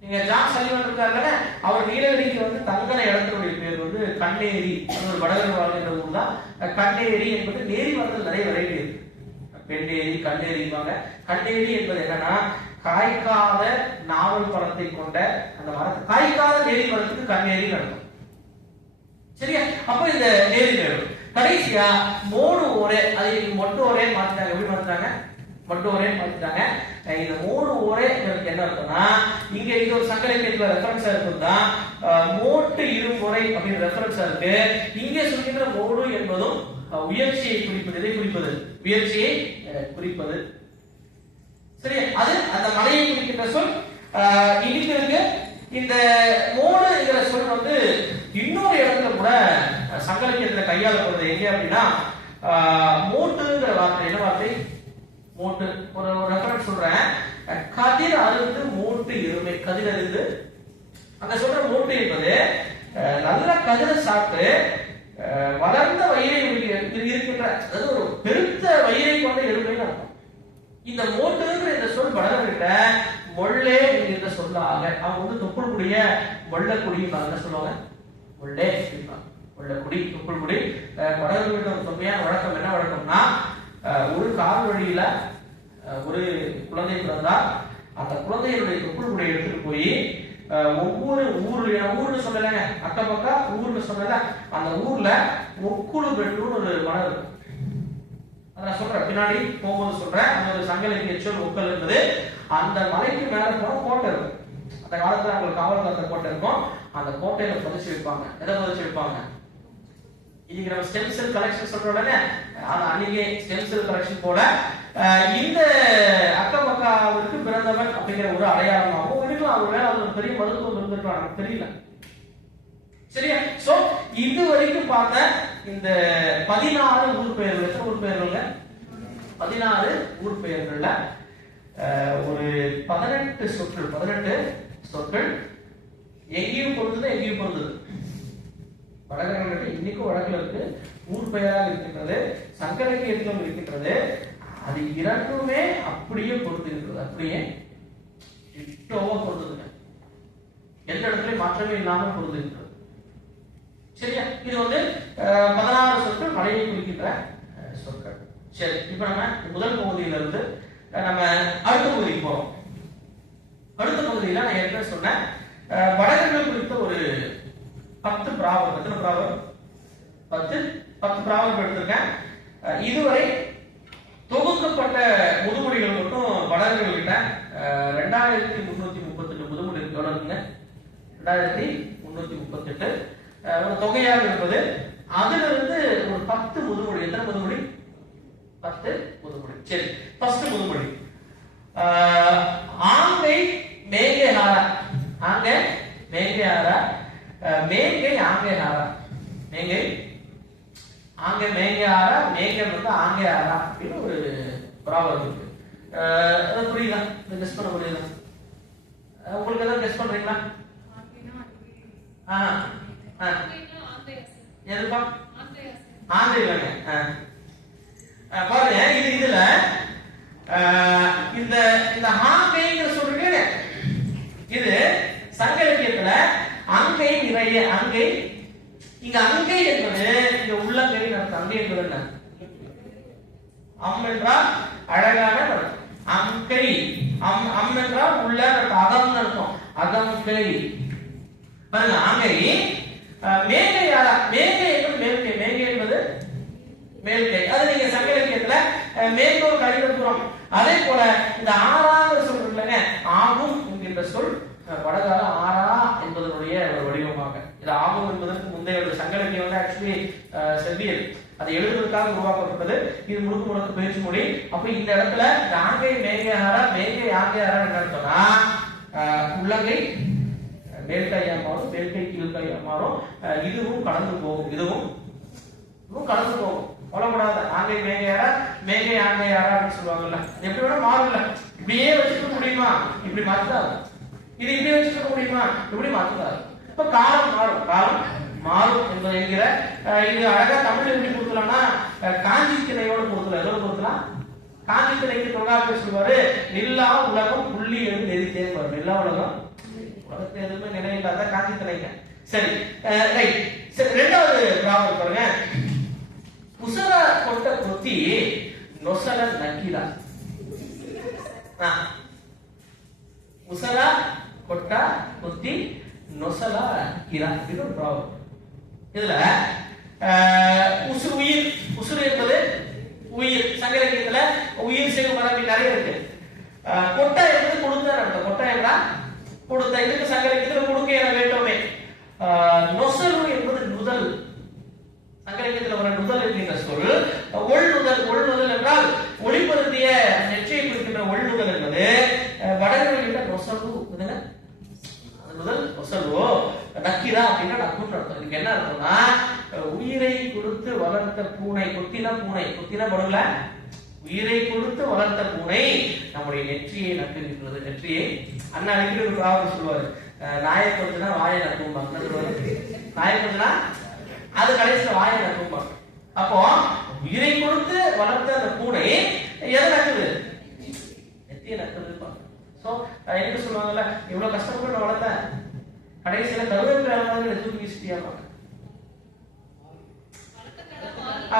நீங்க ஜான் சலிவன் இருக்காருல்ல, அவர் நீலகிரிக்கு வந்து தங்கின இடத்தினுடைய பேர் வந்து கண்ணேரி. அது ஒரு வடகர் வாழ்கின்ற ஊர் தான். கண்ணேரி என்பது நேரி மரத்தில் நிறைய வெரைட்டி இருக்கு. பெண்ணேரி, கண்ணேரிவாங்க. கண்ணேரி என்பது என்னன்னா காய்க்காத நாவல் பழத்தை கொண்ட அந்த மரத்தை, காய்க்காத நேரி மரத்துக்கு கண்ணேரி நடக்கும். சரியா? அப்ப இந்த நேரி மேடு கடைசியா மோடு ஓரே, அது மொட்டு ஓரே மாத்திட்டாங்க. எப்படி மாத்திட்டாங்க? மொட்டு ஓரே மாத்திட்டாங்க. இந்த மோடு ஓரே என்ன அர்த்தம்னா, இங்க இது ஒரு சங்க இலக்கியத்துல ரெஃபரன்ஸா இருக்குதா, மோட்டு இருமுறை அப்படிங்கிற ரெஃபரன்ஸா இருக்கு. இங்க சொல்கின்ற மோடு என்பதும் உயர்ச்சியை குறிப்பது. எதை குறிப்பது? உயர்ச்சியை குறிப்பது. சரி, அது அந்த மலையை குறிக்கின்ற சொல். இங்க இருக்கு. இந்த மோடுங்கிற சொல் வந்து இன்னொரு இடத்துல கூட சங்க இலக்கியத்துல கையாளப்படுறது. எங்க அப்படின்னா மோட்டுங்கிற வார்த்தை. என்ன வார்த்தை? மோட்டு. ஒரு ரெஃபரன்ஸ் சொல்றேன். கதிர் அறுந்து மோட்டு இருமை. கதிர் அறுந்து அங்க சொல்ற மோட்டு என்பது நல்ல கதிரை சாப்பிட்டு வளர்ந்த வயிறை இருக்கின்ற, அதாவது ஒரு பெருத்த வயிறை கொண்ட எருமைன்னு அர்த்தம். இந்த மோட்டுங்கிற இந்த சொல் வளர்கிட்ட மொள்ளே என்கின்ற சொல்லாக அவங்க வந்து தொப்புள்குடிய மொள்ளக்குடி என்ன சொல்லுவாங்க? மொள்ளே மொள்ளக்குடி, தொப்புள்குடி. வடகர்கிட்ட ஒரு தொன்மையான வழக்கம். என்ன வழக்கம்னா, ஒரு கால் வழியில ஒரு குழந்தை பிறந்தா அந்த குழந்தையினுடைய தொப்புள்குடியை எடுத்துட்டு போய் ஒவ்வொரு ஊர்னு சொல்லலங்க, அக்கம் பக்கம் ஊர்னு சொன்னல, அந்த ஊர்ல முக்குழு பெற்றூர்னு ஒரு மரம் இருக்கும். அதை நான் சொல்றேன், பின்னாடி போகும்போது சொல்றேன். அந்த ஒரு சங்க இலக்கிய சொல் ஒக்கல் இருந்தது. அந்த மலைக்கு மேல போன கோட்டை இருக்கும். அந்த காலத்துல அவங்களுக்கு காவல் காத்த கோட்டை இருக்கும். அந்த கோட்டையில புதைச்சு வைப்பாங்க. எதை புதைச்சு வைப்பாங்க? இன்னைக்கு நம்ம ஸ்டெம் செல் கலெக்ஷன் சொல்றோம்ல, அன்னைக்கு ஸ்டெம் செல் கலெக்ஷன் போல இந்த அக்கபக்காவிற்கு பிறந்தவன் அப்படிங்கிற ஒரு அடையாளமாகவும் இருக்கலாம். ஒருவேளை அது பெரிய மருத்துவம் இருந்திருக்கலாம், எனக்கு தெரியல. சரியா? சோ இது வரைக்கும் பார்த்த இந்த 16 ஊர் பெயர்கள். எத்தனை ஊர் பெயர்கள்ல? 16 ஊர் பெயர்கள்ல ஒரு 18 சொற்கள் எங்கேயும் பொருந்தது, எங்கேயும் பொருந்தது. வடகர்கள் இன்னைக்கும் வழக்கில் இருக்கு. ஊர் பெயராக இருக்கின்றது, சங்க இலக்கியத்திலும் இருக்கின்றது. அது இரண்டுமே அப்படியே பொருந்துகின்றது. அப்படியே இட்டோவா பொருந்துங்க. எந்த இடத்துலயும் மாற்றமே இல்லாமல் பொருந்துகின்றது. சரியா? இது வந்து 16 சொற்கள் மலையை குறிக்கின்ற சொற்கள். சரி, இப்ப நம்ம முதல் பகுதியில இருந்து நம்ம அடுத்த பகுதிக்கு போறோம். அடுத்த பகுதியில நான் ஏற்கனவே சொன்னேன், வடகர்கள் குறித்த ஒரு 10 பிராவம். எத்தனை பிராவம்? 10 பிராவம் எடுத்திருக்கேன். இதுவரை தொகுக்கப்பட்ட முதுமொழிகள் மட்டும் வடகர்கள் கிட்ட 2338 முதுமொழி இருக்குங்க. 2338 ஒரு தொகையாக இருப்பது. அதுல இருந்து ஒரு 10 முதுமொழி. எத்தனை முதுமொழி? 10 முதுமொழி. சரி, ஃபர்ஸ்ட் முதுமொழி. ஆங்கை மேங்கே ஹாரா. ஆங்கை மேங்கே ஹாரா. மேங்கை ஆங்கே ஹாரா. மேங்கை ஆங்கே மேங்கே ஹாரா. மேங்கே வந்து ஆங்கே ஹாரா அப்படின்னு ஒரு ப்ராவர்ப் இருக்கு. அது புரியுதா? கெஸ் பண்ண முடியுதா? உங்களுக்கு ஏதாவது கெஸ் பண்றீங்களா? எதுப்பா? ஆந்தை இல்லைங்க. பாருங்க, இதுல இந்த இந்த ஆங்கைங்கிற சொல்றீங்க, இது சங்க இலக்கியத்துல அங்கை நிறைய. அங்கை இங்க அங்கை என்பது இங்க உள்ளங்கை நடக்கும். அங்கை என்பது என்ன? அம் என்றால் அழகான நடக்கும். அங்கை. அம் என்றால் உள்ள அகம் நடக்கும். அகங்கை. பாருங்க, அங்கை. மேகை யாரா? மேகை என்பது மேல்கை. மேகை என்பது மேல்கை. அது நீங்க சங்க இலக்கியத்துல மேற்கோள் கடிதப்புறம். அதே போல இந்த ஆறாங்கிற சொல் இருக்குல்லங்க, ஆகும் என்கின்ற சொல் வடகால ஆறா என்பதனுடைய ஒரு வடிவமாக. இது ஆகும் என்பதற்கு முந்தைய ஒரு சங்க இலக்கியம் வந்து ஆக்சுவலி செவ்வியல். அதை எழுதுவதற்காக உருவாக்கப்பட்டது. இது முழுக்க முழுக்க பேச்சு மொழி. அப்ப இந்த இடத்துல ஆங்கை மேகையாரா மேகை ஆங்கையாரா என்ன சொன்னா உள்ளங்கை மேல்கையா மாறும், மேல்கை கீழ்கையா மாறும். இதுவும் கடந்து போகும், இதுவும் கடந்து போகும். சொல்லக்கூடாது ஆங்கை மேகையாரா மேகை ஆங்கையாரா அப்படின்னு சொல்லுவாங்கல்ல. எப்படி வேணா மாறும்ல. இப்படியே வச்சுக்க முடியுமா? இப்படி மாத்தாது. இது இப்படி வச்சுக்க முடியுமா? இப்படி மாத்தாது. இப்ப காலம் மாறும், காலம் மாறும் என்பதை என்கிற இது அழகா தமிழ் எப்படி கொடுக்கலாம்னா காஞ்சி திணையோடு கொடுக்கலாம். எதோடு கொடுக்கலாம்? காஞ்சி திணைக்கு தொல்காப்பியர் சொல்வாரு நில்லா உலகம் புள்ளி என்று நெறித்தேன். நில்லா உலகம், உலகத்தை எதுவுமே நிலையில்லாத காஞ்சி திணைங்க. சரி ரைட். சரி, ரெண்டாவது ப்ராப்ளம் பாருங்க. உசர கொட்ட கொத்தி நொசல நக்கீரா. உசர கொட்ட கொத்தி நொசல நக்கீரா இது ஒரு ப்ராப்ளம். இதுல உயிர், உசுறு என்பது உயிர். சங்க இலக்கியத்துல உயிர் செய்யும் மரபு நிறைய இருக்கு. கொட்டை என்பது கொடுத்த அர்த்தம். கொட்டை என்றா கொடுத்த. இதுக்கு சங்க இலக்கியத்துல கொடுக்க என வேண்டுமே. நொசலு என்பது நுதல். சங்க இலக்கியத்துல வர நுதல் என்கின்ற சொல் ஒள்நுதல். ஒள்நுதல் என்றால் ஒளிபருந்திய நெற்றியை குறிக்கின்ற ஒள்நுதல் என்பது வடகிழக்கிட்ட நொசலு. முதல் நொசலோ நக்கீரா அப்படின்னா நக்குன்னு அர்த்தம். இதுக்கு என்ன அர்த்தம்னா உயிரை கொடுத்து வளர்த்த பூனை. கொத்தினா பூனை, கொத்தினா படுங்கள. உயிரை கொடுத்து வளர்த்த பூனை நம்முடைய நெற்றியை நக்குகின்றது. நெற்றியை அண்ணா அடிக்கடி ஒரு ப்ராப்ளம் சொல்லுவாரு. நாயை கொஞ்சனா வாயை நக்கும்பாங்க. நாயை கொஞ்சனா அது கடைசியில் வாயை நக்கும்பாங்க. அப்போ உயிரை கொடுத்து வளர்த்த அந்த பூனை எதை நக்குது? நெத்தியை நக்குது. சோ என்ன சொல்லுவாங்கல்ல, இவ்வளவு கஷ்டப்பட்டு வளர்த்த கடைசியில கருவேப்பிலை தூக்கி வீசிட்டியாமா.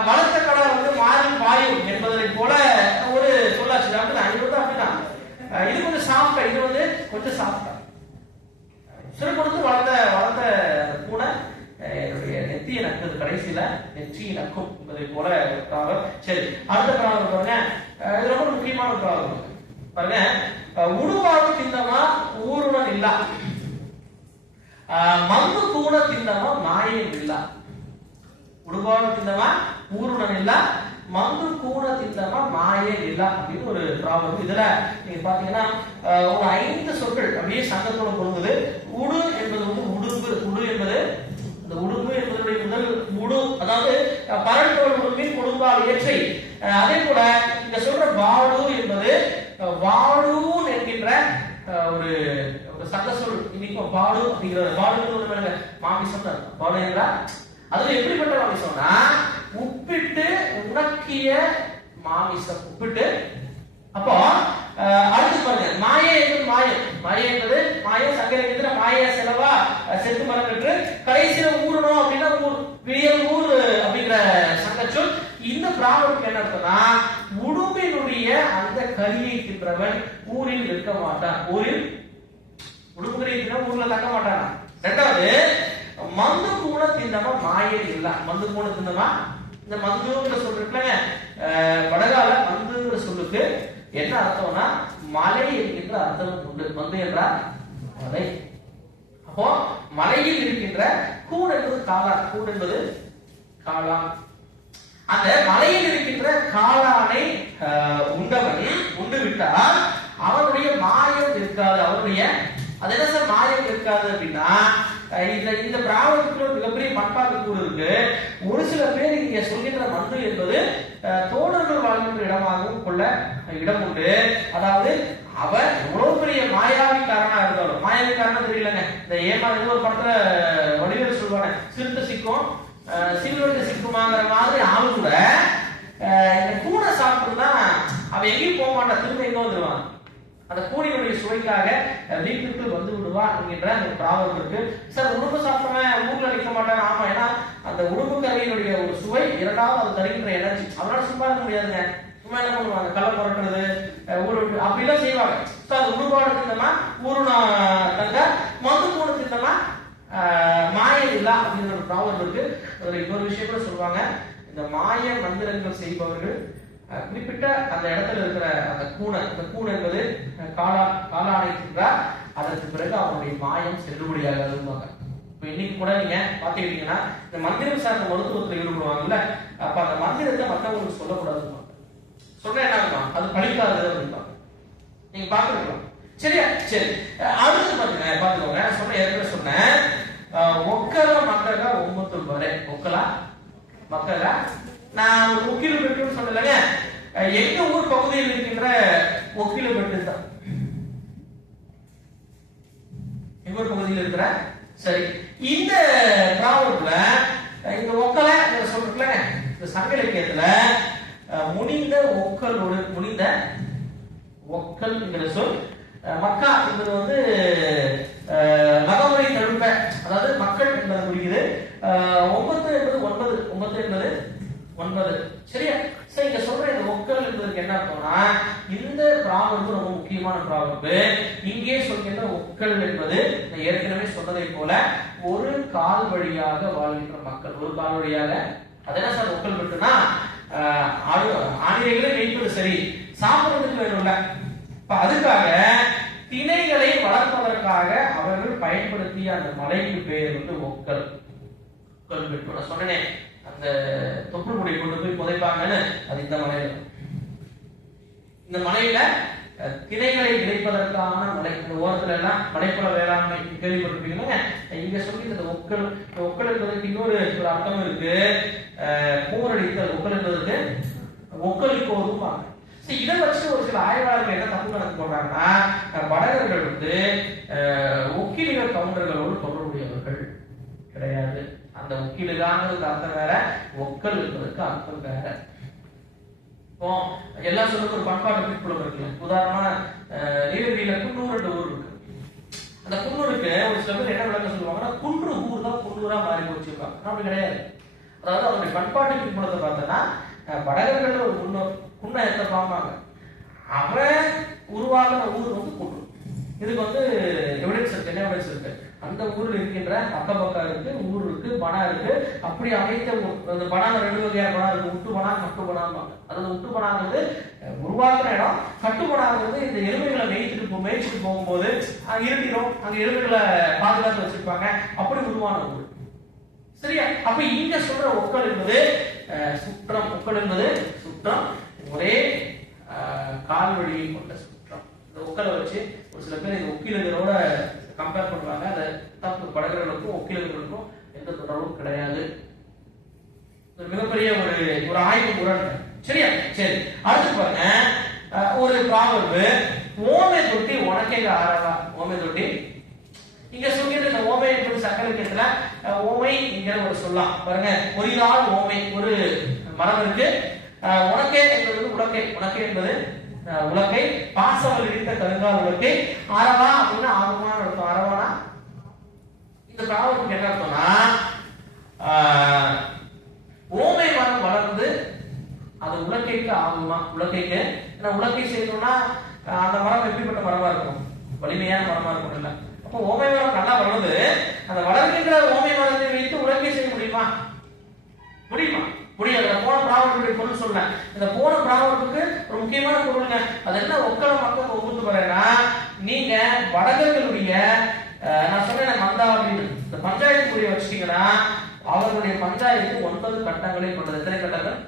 வளர்த்த கடை வந்து மாறி பாயும் என்பதை போல ஒரு சொல்லாச்சு. அப்படிதான். இது கொஞ்சம் சாஃப்டா, இது வந்து கொஞ்சம் சாஃப்டா. சிறு கொடுத்து வளர்த்த பூனை என்னுடைய நெத்தியை நக்குது, கடைசியில நெற்றியை நக்கும் என்பதை போல ப்ராப்ளம். சரி, அடுத்த ப்ராப்ளம் பாருங்க. இது ரொம்ப முக்கியமான ப்ராப்ளம் பாருங்க. உடுவாடு தின்னமா ஊருடன் இல்ல, மந்து கூட தின்னமா மாயம் இல்ல. உடுவாடு தின்னமா ஊருடன் இல்ல, மந்து கூட தின்னமா மாயம் இல்ல அப்படின்னு ஒரு ப்ராப்ளம். இதுல நீங்க பாத்தீங்கன்னா ஒரு 5 சொற்கள் அப்படியே சங்கத்தோட பொருந்தது. உடு என்பது வந்து உடும்பு. உடு என்பது இந்த உடும்பு என்பதனுடைய முதல் உடு, அதாவது பரண்டோல் உடும்பின் கொடும்பால் ஏற்றை. அதே போல இங்க சொல்ற வாடு என்பது வாடூன் என்கின்ற ஒரு சங்க சொல். இன்னைக்கு பாடு அப்படிங்கிற பாடு மாமிசம் தான். பாடு என்றா அதுல எப்படிப்பட்ட மாமிசம்னா உப்பிட்டு உணக்கிய மாமிசம். உப்பிட்டு. அப்போ அடுத்து பாருங்க, மாய என்பது மாயம். மாய என்பது மாயம். சங்க இலக்கியத்துல மாய செலவா செத்து மரம் பெற்று கடைசியில ஊறணும் அப்படின்னா வியல் ஊர் அப்படிங்கிற சங்க சொல். இந்த ப்ராப்ளத்துக்கு என்ன அர்த்தம்னா உடும்பினுடைய அந்த கரியை தின்றவன் ஊரில் இருக்க மாட்டான். ஊரில் உடும்பு கரியை தின்ன ஊர்ல தங்க மாட்டானா. ரெண்டாவது, மந்து கூட தின்னமா மாயம் இல்ல. மந்து கூட தின்னமா, இந்த மந்துங்கிற சொல் இருக்குல்ல, வடகால மந்துங்கிற சொல்லுக்கு என்ன அர்த்தம்னா மலை என்கின்ற அர்த்தம் உண்டு. மந்து என்றால் மலை. அப்போ மலையில் இருக்கின்ற கூடு என்பது காளான். கூடு என்பது காளான். அந்த மலையில் இருக்கின்ற காளானை உண்டவன் உண்டு விட்டால் அவனுடைய மாயம் இருக்காது. அவனுடைய அது என்ன சார் மாயம் இருக்காது அப்படின்னா இந்த பிராவணத்துக்குள்ள மிகப்பெரிய பண்பாட்டு கூறு இருக்கு. ஒரு சில பேர் இங்க சொல்கின்ற மந்து என்பது தோழர்கள் வாழ்கின்ற இடமாகவும் கொள்ள இடம் உண்டு. அதாவது அவர் எவ்வளவு பெரிய மாயாவிக்காரனா இருந்தாலும், மாயாவிக்காரனா தெரியலங்க, இந்த ஏமாறு ஒரு படத்துல வடிவேல் சொல்லுவாங்க, சிறுத்தை சிக்கும் சில்வெட்டு சிக்குமாங்கிற மாதிரி ஆளு கூட இந்த கூடை சாப்பிட்டுதான் அவன் எங்கேயும் போக மாட்டான், திரும்ப எங்க வந்துருவான். அந்த கூடையுடைய சுவைக்காக வீட்டுக்கு வந்து விடுவான் என்கின்ற அந்த ப்ராப்ளம் இருக்கு. சார் உடும்பு சாப்பிட்டவன் ஊர்ல நிற்க மாட்டாங்க. ஆமா, ஏன்னா அந்த உடும்பு கறியினுடைய ஒரு சுவை, இரண்டாவது அது தருகின்ற எனர்ஜி. அவனால சும்மா இருக்க முடியாதுங்க. சும்மா என்ன பண்ணுவாங்க, களை புரட்டுறது, ஊரு அப்படிலாம் செய்வாங்க. அது உடுபாடு தின்னமா ஊருனா தங்க, மது கூட தின்னமா மாயம் இல்ல அப்படிங்கிற ஒரு ப்ராப்ளம் இருக்கு. அதுல இன்னொரு விஷயம் கூட சொல்லுவாங்க, இந்த மாய மந்திரங்கள் செய்பவர்கள் குறிப்பிட்ட அந்த இடத்துல இருக்கிற அந்த கூணை, அந்த கூணை என்பது காளானை தின்றார், அதற்கு பிறகு அவருடைய மாயம் செல்லுபடியாகாதுன்னு. இப்ப இன்னைக்கு கூட நீங்க பாத்துக்கிட்டீங்கன்னா இந்த மந்திரம் சார்ந்த மருத்துவத்தில் ஈடுபடுவாங்கல்ல, அப்ப அந்த மந்திரத்தை மற்றவங்களுக்கு சொல்லக்கூடாதுமா. சொன்ன என்ன ஆகுமா, அது பழிக்காது அப்படிம்பாங்க. நீங்க பாத்துக்கலாம். சரியா? சரி, அடுத்து பாத்துக்கோங்க. சொன்ன ஏற்கனவே சொன்னேன், ஒக்கல மக்கள ஒம்பத்து வரை. ஒக்கலா மக்கள நான் ஒரு ஒக்கில பெட்டுன்னு சொன்னேங்க. எங்க ஊர் பகுதியில் இருக்கின்ற ஒக்கில பெட்டு தான் எங்க ஊர் பகுதியில் இருக்கிற. சரி, இந்த ப்ராவர்ப்ல இந்த ஒக்கல சொல்றதுல இந்த சங்க இலக்கியத்துல முனிந்த ஒக்கலோடு, முனிந்த ஒக்கல் என்கிற சொல் மக்கா என்பது வந்து வகமுறை தழுப்ப, அதாவது மக்கள் என்பது குறிக்குது. 9 என்பது 9, 9 என்பது 9. சரியா? சரி, இங்க சொல்ற இந்த ஒக்கல் என்பதற்கு என்ன அர்த்தம்னா, இந்த ப்ராவர்பு ரொம்ப முக்கியமான ப்ராவர்பு. இங்கே சொல்கின்ற ஒக்கல் என்பது ஏற்கனவே சொன்னதை போல ஒரு கால் வழியாக வாழ்கின்ற மக்கள், ஒரு கால் வழியாக. அதெல்லாம் சார் ஒக்கல் பெட்டுனா ஆணிரைகளை வைப்பது சரி, சாப்பிடுறதுக்கு வேணும்ல. அதுக்காக திணைகளை வளர்ப்பதற்காக அவர்கள் பயன்படுத்திய அந்த மலைக்கு பெயர் வந்து ஒக்கல். ஒக்கல் பெட்டு. நான் சொன்னேன், அந்த தொப்புள்குடியை கொண்டு போய் புதைப்பாங்கன்னு, அது இந்த மலையில. இந்த மலையில திணைகளை விளைப்பதற்கான மலை. இந்த ஓரத்துல எல்லாம் மலைப்புற வேளாண்மை கேள்விப்பட்டிருப்பீங்க. இங்க சொல்லி இந்த ஒக்கல், ஒக்கல் என்பதற்கு இன்னொரு ஒரு அர்த்தம் இருக்கு. போரடித்தல். ஒக்கல் என்பதற்கு ஒக்கலிக்கோதும். இதை வச்சு ஒரு சில ஆய்வாளர்கள் என்ன தப்பு கணக்கு போடுறாங்கன்னா, வடகர்கள் வந்து ஒக்கிலிகள் கவுண்டர்களோடு தொடர்புடையவர்கள் கிடையாது. அந்த ஒக்கிலுதாங்கிறதுக்கு அர்த்தம் வேற, ஒக்கல் என்பதற்கு அர்த்தம் வேற. இப்போ எல்லாம் சொல்றது ஒரு பண்பாட்டு பிற்புலம் இருக்குல்ல. உதாரணமா நீலகிரியில குன்னூர் ஊர் இருக்கு. அந்த குன்னூருக்கு ஒரு சில பேர் என்ன விளக்கம் சொல்லுவாங்கன்னா, குன்று ஊர் தான் குன்னூரா மாறி போச்சிருக்காங்க. அப்படி கிடையாது. அதாவது அவருடைய பண்பாட்டு பிற்புலத்தை பார்த்தோன்னா, வடகர்கள் ஒரு முன்னோர் குன்ன எத்த பார்ப்பாங்க. அவன் உருவாகிற ஊர் வந்து குன்று. இதுக்கு வந்து எவிடன்ஸ் இருக்கு. என்ன எவிடன்ஸ் இருக்கு? அந்த ஊர்ல இருக்கின்ற அக்கம் இருக்கு, ஊர் இருக்கு, பணம் இருக்கு. அப்படி அமைத்த அந்த பணம் 2 வகையான பணம் இருக்கு. உட்டு பணம், கட்டு பணம். அதாவது உட்டு பணம் வந்து உருவாக்குற இடம். கட்டு பணம் வந்து இந்த எருமைகளை மேய்ச்சிட்டு போகும்போது இருட்டிடும், அங்க எருமைகளை பாதுகாத்து வச்சிருப்பாங்க. அப்படி உருவான ஊர். சரியா? அப்ப இங்க சொல்ற ஒக்கல் என்பது சுற்றம். ஒக்கல் என்பது சுற்றம், ஒரே கால்வழியை கொண்ட சுற்றம். இந்த ஒக்கலை வச்சு ஒரு சில பேர் இந்த ஒக்கிலர்களோட கம்பேர் பண்றாங்க. அந்த தப்பு. படகர்களுக்கும் ஒக்கிலர்களுக்கும் எந்த தொடர்பும் கிடையாது. மிகப்பெரிய ஒரு ஆய்வு முரண். சரியா? சரி, அடுத்து பாருங்க. ஒரு ப்ராவர்பு, ஓமை தொட்டி உனக்கே ஆறவா. ஓமை தொட்டி இங்க சொல்லிட்டு, இந்த ஓமை என்பது சங்க இலக்கியத்துல ஓமை என்கிற ஒரு சொல்லலாம். பாருங்க, ஒரு நாள் ஓமை, ஒரு மரம் இருக்கு. உனக்கே என்பது உலக்கை. உனக்கே என்பது உலக்கை. பாசவல் இடித்த கருங்கால் உலக்கை. அரவா அப்படின்னா ஆகுமான அர்த்தம். அரவானா இந்த ப்ராவர்புக்கு என்ன அர்த்தம்னா, ஓமை மரம் வளர்ந்து அது உலக்கைக்கு ஆகுமா. உலக்கைக்கு ஏன்னா உலக்கை செய்யணும்னா அந்த மரம் எப்படிப்பட்ட மரமா இருக்கும்? வலிமையான மரமா இருக்கும் இல்ல. அப்போ ஓமை மரம் நல்லா வளருது. அந்த வளர்க்கின்ற ஓமை மரத்தை வைத்து உலக்கை செய்ய முடியுமா? முடியுமா? முடியாது. போன ப்ராவர்புடைய பொருள் சொன்னேன். இந்த போன ப்ராவர்புக்கு ஒரு முக்கியமான பொருளுங்க. அது என்ன? ஒக்கல மக்கள் ஒவ்வொரு வரேன்னா, நீங்க வடகர்களுடைய நான் சொன்னேன் மந்தா அப்படின்னு இந்த பஞ்சாயத்து முறையை வச்சுட்டீங்கன்னா, அவர்களுடைய பஞ்சாயத்து 9 கட்டங்களை கொண்டது. எத்தனை கட்டங்கள்?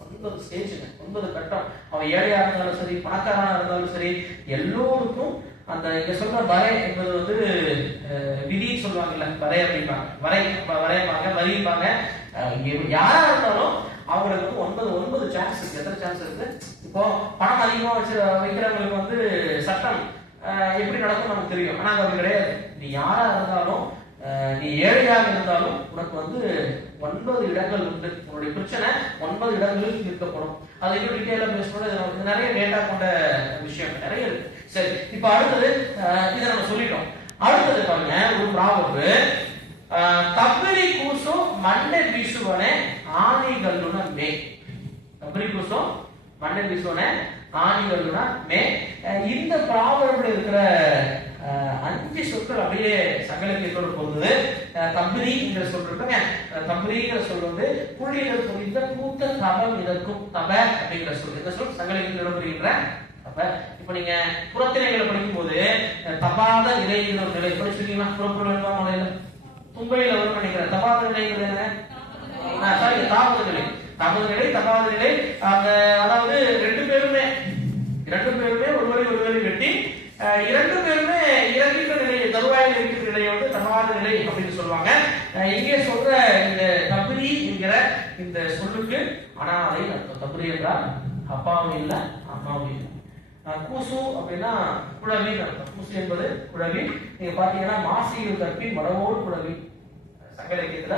9 ஸ்டேஜுங்க. 9 கட்டம். அவன் ஏழையா இருந்தாலும் சரி, பணக்காரனா இருந்தாலும் சரி, எல்லோருக்கும் அந்த இங்க சொல்ற வரை என்பது வந்து விதின்னு சொல்லுவாங்கல்ல, வரை அப்படிம்பாங்க. வரைப்பாங்க, வரிப்பாங்க. யாரா இருந்தாலும் அவங்களுக்கு வந்து 9 சான்ஸ் இருக்கு. எத்தனை சான்ஸ் இருக்கு? இப்போ பணம் அதிகமா வைக்கிறவங்களுக்கு வந்து சட்டம் எப்படி நடக்கும் நமக்கு தெரியும். ஆனா அது கிடையாது. நீ யாரா இருந்தாலும், நீ ஏழையாக இருந்தாலும் உனக்கு வந்து 9 இடங்கள் உண்டு. உன்னுடைய பிரச்சனை 9 இடங்களில் தீர்க்கப்படும். அதை இன்னும் டீட்டெயிலா பேசணும். நிறைய டேட்டா கொண்ட விஷயம் நிறைய இருக்கு. சரி, இப்ப அடுத்தது இதை நம்ம சொல்லிட்டோம். அடுத்தது பாருங்க, ஒரு ப்ராவர்பு, தப்பிரி கூசும் மண்டை வீசுவனே ஆணிகளுன மே. தப்பிரி கூசும் மண்டை வீசுவனே ஆணிகளுன மே. இந்த ப்ராவர்புல இருக்கிற 5 சொற்கள் அப்படியே சங்கலக்கியத்தோடு பொருந்தது. தம்பிரி என்ற சொல் இருக்குங்க. தம்பிரிங்கிற சொல் வந்து புள்ளிகள் புரிந்த பூத்த தபம் இதற்கும் தப அப்படிங்கிற சொல். இந்த சொல் சங்கலக்கியத்தோடு புரிகின்ற தப. இப்ப நீங்க புறத்திணைகளை படிக்கும் போது தபாத இலைங்கிற ஒரு நிலை படிச்சிருக்கீங்களா? புறப்புற மலையில தும்பையில வரும் நினைக்கிறேன். தபாத நிலைங்கிறது என்ன? சாரி, தாவது நிலை, தகாத நிலை. அதாவது ரெண்டு பேருமே ஒருவரை வெட்டி இரண்டு பேருமே இறக்கின்ற நிலை, தருவாயில் இருக்கின்ற நிலையை வந்து தகாத நிலை அப்படின்னு சொல்லுவாங்க. இங்கே சொல்ற இந்த தப்ரி என்கிற இந்த சொல்லுக்கு அனாதை அர்த்தம். தப்ரி என்றால் அப்பாவும் இல்லை அம்மாவும் இல்லை. கூசு அப்படின்னா குழவின்னு அர்த்தம். கூசு என்பது குழவி. நீங்க பாத்தீங்கன்னா மாசியில் தப்பி மடவோடு குழவி சங்க இலக்கியத்துல.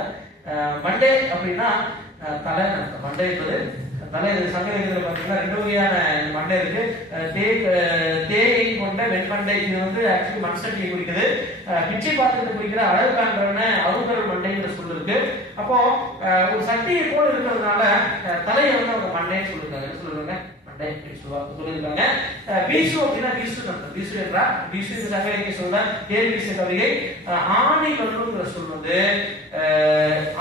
மண்டே அப்படின்னா தலை அர்த்தம். மண்டை என்பது தலை. சங்க இலக்கியத்துல பாத்தீங்கன்னா ரெண்டு வகையான மண்டை இருக்கு. தேயை கொண்ட வெண்மண்டை, இது வந்து ஆக்சுவலி மண் சட்டியை குறிக்குது. பிச்சை பாத்திரத்தை குறிக்கிற அழகான அருங்கல் மண்டைங்கிற சொல்லு இருக்கு. அப்போ ஒரு சட்டியை போல இருக்கிறதுனால தலையை வந்து அவங்க மண்டைன்னு சொல்லிருக்காங்க. என்ன சொல்லுவாங்க? மண்டை சொல்லியிருக்காங்க. பீசு அப்படின்னா பீசு என்றால் பீசு சங்க இலக்கிய சொல்ல தேர் பீச கவிகை. ஆணி கல்லுங்கிற சொல் வந்து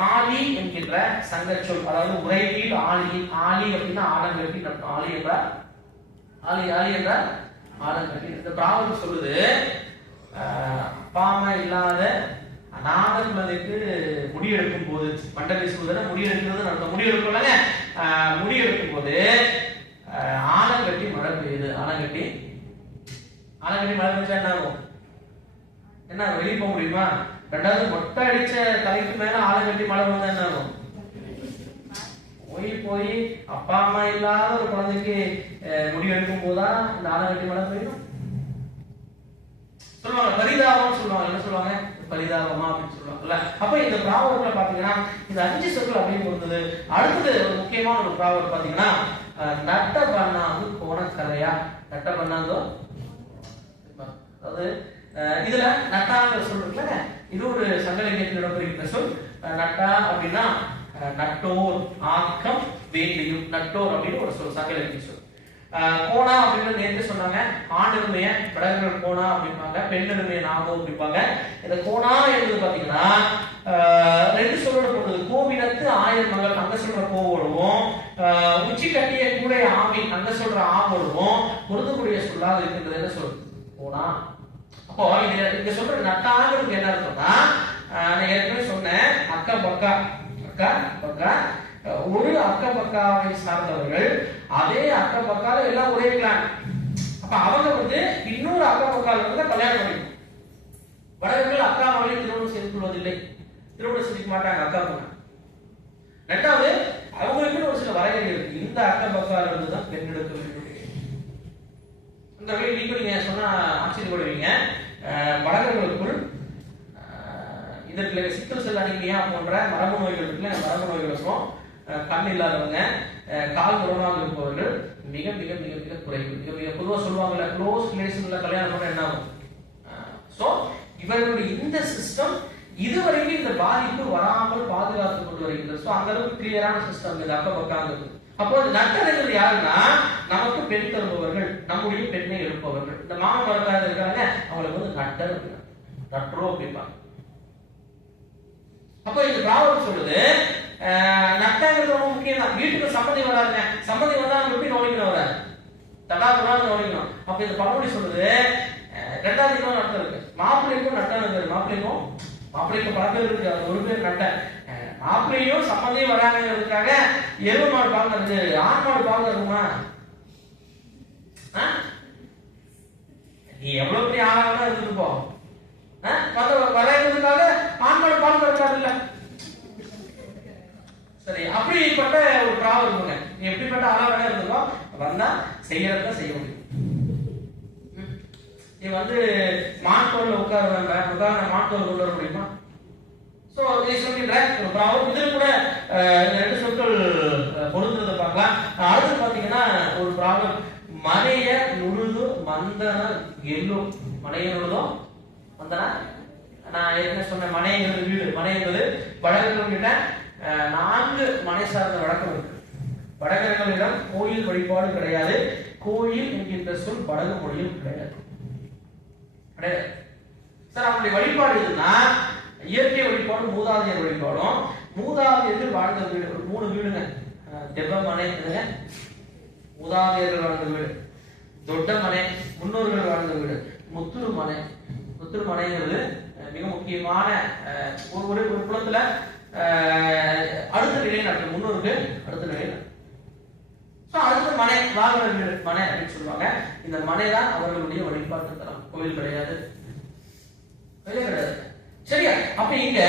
ஆலி என்கின்ற சங்க சொல். அதாவது உரையில் ஆலி. ஆலி அப்படின்னா ஆலங்கட்டி அர்த்தம். ஆலி என்றால் ஆலங்கட்டி. இந்த பிராவல் சொல்லுது பாம இல்லாத அநாத குழந்தைக்கு முடி எடுக்கும் போது, மண்டை பேசுவதுன்னா முடி எடுக்கிறது அந்த முடி எடுக்கலங்க. முடி எடுக்கும் போது ஆலங்கட்டி மழை பெய்யுது. ஆலங்கட்டி மழை பெய்ஞ்சா என்ன ஆகும்? என்ன வெளியே போக முடியுமா? ரெண்டாவது மொட்டை அடிச்ச தலைக்கு மேல ஆலங்கட்டி மழை வந்தா என்ன ஆகும்? போய் அப்பா அம்மா இல்லாத ஒரு குழந்தைக்கு முடி எடுக்கும் போதுதான் இந்த ஆலங்கட்டி மழை பெய்யும். சொல்லுவாங்க பரிதாபம் சொல்லுவாங்க. என்ன சொல்லுவாங்க? பரிதாபமா அப்படின்னு சொல்லுவாங்கல்ல. அப்ப இந்த பிராவர்ல பாத்தீங்கன்னா இந்த 5 சொற்கள் அப்படின்னு இருந்தது. அடுத்தது ஒரு முக்கியமான ஒரு பிராவர் பாத்தீங்கன்னா நட்ட பண்ணாது கோணக்கரையா. நட்ட பண்ணாதோ, அதாவது இதுல நட்டாங்கிற சொல் இருக்குல்ல, இது ஒரு சங்க இலக்கியத்தில் இடம்பெறுகின்ற சொல். நட்டா அப்படின்னா நட்டோர், ஆக்கம், வேண்டியும். நட்டோர் அப்படின்னு ஒரு சொல், சங்க இலக்கிய சொல். கோணா அப்படின்னு நேற்று சொன்னாங்க. ஆண் எருமைய வடகர்கள் கோணா அப்படிம்பாங்க, பெண் எருமைய நாமோ அப்படிம்பாங்க. இந்த கோணா என்பது பாத்தீங்கன்னா ரெண்டு சொல்லோட போடுறது. கோவிடத்து 1000 மகள் அங்க சொல்ற கோவோடுவோம், உச்சி கட்டிய கூடை ஆவி அங்க சொல்ற ஆவோடுவோம் பொருந்தக்கூடிய சொல்லாக இருக்கின்றது. என்ன சொல்? கோணா. அப்போ இங்க சொல்ற நட்டாங்கிறதுக்கு என்ன அர்த்தம்னா, நான் ஏற்கனவே சொன்னேன் அக்கா பக்கா ஒரு அக்க பக்காவை சார்ந்தவர்கள் அதே அக்க பக்கால எல்லாம் ஒரே கிளான். அப்ப அவங்க வந்து இன்னொரு அக்க பக்கால இருந்து கல்யாணம் பண்ணிக்கணும். வடகர்கள் அக்கா மகளை திருமணம் செய்து கொள்வதில்லை, திருமணம் செஞ்சுக்க மாட்டாங்க அக்கா பொண்ணு. ரெண்டாவது அவங்களுக்கு ஒரு சில வரையறை இருக்கு. இந்த அக்க பக்கால இருந்து தான் பெண் எடுக்க வேண்டும். இந்த வகையில் நீங்க சொன்னா ஆச்சரியப்படுவீங்க. வடகர்களுக்குள் இதற்கு சிக்கல் செல் அனிமியா போன்ற மரபு நோய்கள் இருக்குல்ல, மரபு நோய்கள் இருக்கும். கண் இல்லாதவங்க, கால் குணமாக இருப்பவர்கள் மிக மிக மிக மிக குறைவு. மிக மிக பொதுவாக சொல்லுவாங்கல்ல, க்ளோஸ் ரிலேஷன்ல கல்யாணம் பண்ண என்ன ஆகும்? சோ இவர்களுடைய இந்த சிஸ்டம் இதுவரைக்கும் இந்த பாதிப்பு வராமல் பாதுகாத்து கொண்டு வருகிறது. சோ அந்த அளவுக்கு கிளியரான சிஸ்டம் இது அக்க பக்காங்கிறது. அப்போ நட்டர்கள் யாருன்னா நமக்கு பெண் தருபவர்கள், நம்முடைய பெண்ணை எழுப்பவர்கள். இந்த மாம மரக்காரர் இருக்காங்க, அவங்களுக்கு வந்து நட்டர் நட்ரோ அப்படிப்பாங்க. அப்போ இந்த பிராவல் சொல்லுது நட்டங்கிறது ரொம்ப முக்கியம் தான். வீட்டுக்கு சம்மதி வராதுங்க, சம்மதி வந்தா நம்ம எப்படி நோடிக்கணும்? வர தடா துடான்னு நோடிக்கணும். அப்ப இந்த பழமொழி சொல்லுது ரெண்டாவது இன்னொரு அர்த்தம் இருக்கு. மாப்பிள்ளைக்கும் நட்டம், மாப்பிள்ளைக்கு பல பேர் இருக்கு, அது ஒரு பேர் நட்ட. மாப்பிள்ளையும் சம்மதியும் வராங்கிறதுக்காக எருவு மாடு பாக்குறது, ஆண் மாடு பாக்குறதுமா? நீ எவ்வளவு பெரிய ஆளாக இருந்துட்டு போ, வரைகிறதுக்காக ஆண் மாடு பால் கறக்காது இல்ல. சரி, அப்படிப்பட்ட ஒரு பிராவல் இருக்குங்க. நீ எப்படிப்பட்ட ஆளா வேணா இருந்துக்கோ, வந்தா செய்யறத செய்ய முடியும். நீ வந்து மாட்டோர்ல உட்கார மாட்டோர் கொண்டு வர முடியுமா? சோ நீ சொல்லிடுற ஒரு பிராவல். இதுல கூட இந்த ரெண்டு சொற்கள் பொருந்துறத பார்க்கலாம். அடுத்து பாத்தீங்கன்னா ஒரு பிராவல் மனைய நுழுது மந்தன எல்லோ. மனைய நுழுதோ மந்தனா. நான் ஏற்கனவே சொன்ன மனைங்கிறது வீடு. மனை என்பது வடகர்கள் கிட்ட 4 மனை சார்ந்த வழக்கம் இருக்கு. வடகர்களிடம் கோயில் வழிபாடு கிடையாது. கோயில் என்கின்ற சொல் வடகு மொழியில் கிடையாது. சார் அவங்களுடைய வழிபாடு எதுன்னா இயற்கை வழிபாடு, மூதாதையர் வழிபாடும். மூதாதையர்கள் வாழ்ந்த வீடு 3 வீடுங்க. தெப்ப மனை, மூதாதையர்கள் வாழ்ந்த வீடு. தொட்ட மனை, முன்னோர்கள் வாழ்ந்த வீடு. முத்துரு மனைங்கிறது மிக முக்கியமான ஒரு குளத்துல அடுத்த நிலை நடக்கும், முன்னோருக்கு அடுத்த நிலை நடக்கும். அடுத்த மனை, வாகன வீடு மனை அப்படின்னு சொல்லுவாங்க. இந்த மனை தான் அவர்களுடைய வழிபாட்டு தலம், கோவில் கிடையாது, கிடையாது. சரியா? அப்ப இங்க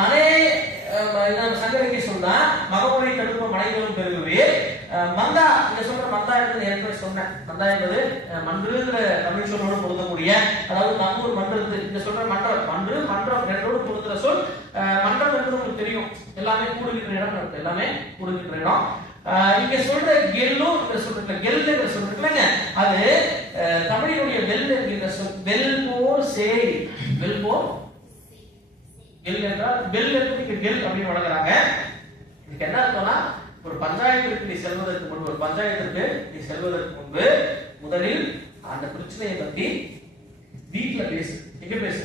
மனை சங்கரங்க சொன்னா மகமொழி தடுப்பு மனைகளும் பெருகுவே. மந்தா, இங்க சொல்ற மந்தா என்பது ஏற்கனவே சொன்னேன். மந்தா என்பது மன்றுங்கிற தமிழ் சொல்லோடு பொருந்தக்கூடிய, அதாவது மங்கூர் மன்றது, இங்க சொல்ற மன்றம், மன்று மன்றம் ரெண்டோடு பொருந்துற சொல். மன்றம் என்பது உங்களுக்கு தெரியும், எல்லாமே கூடுகின்ற இடம், எல்லாமே கூடுகின்ற இடம். இங்க சொல்ற கெல்லும் சொல்ற கெல்லுங்கிற சொல்றீங்க, அது தமிழினுடைய வெல் என்கிற சொல். வெல் போர் சேய், வெல் போர் கெல் என்றால் வெல் என்பது கெல் அப்படின்னு வழங்குறாங்க. இதுக்கு என்ன அர்த்தம்னா, ஒரு பஞ்சாயத்திற்கு நீ செல்வதற்கு முன்பு, ஒரு பஞ்சாயத்திற்கு நீ செல்வதற்கு முன்பு முதலில் அந்த பிரச்சனையை பத்தி வீட்டுல பேசு. எங்க பேசு?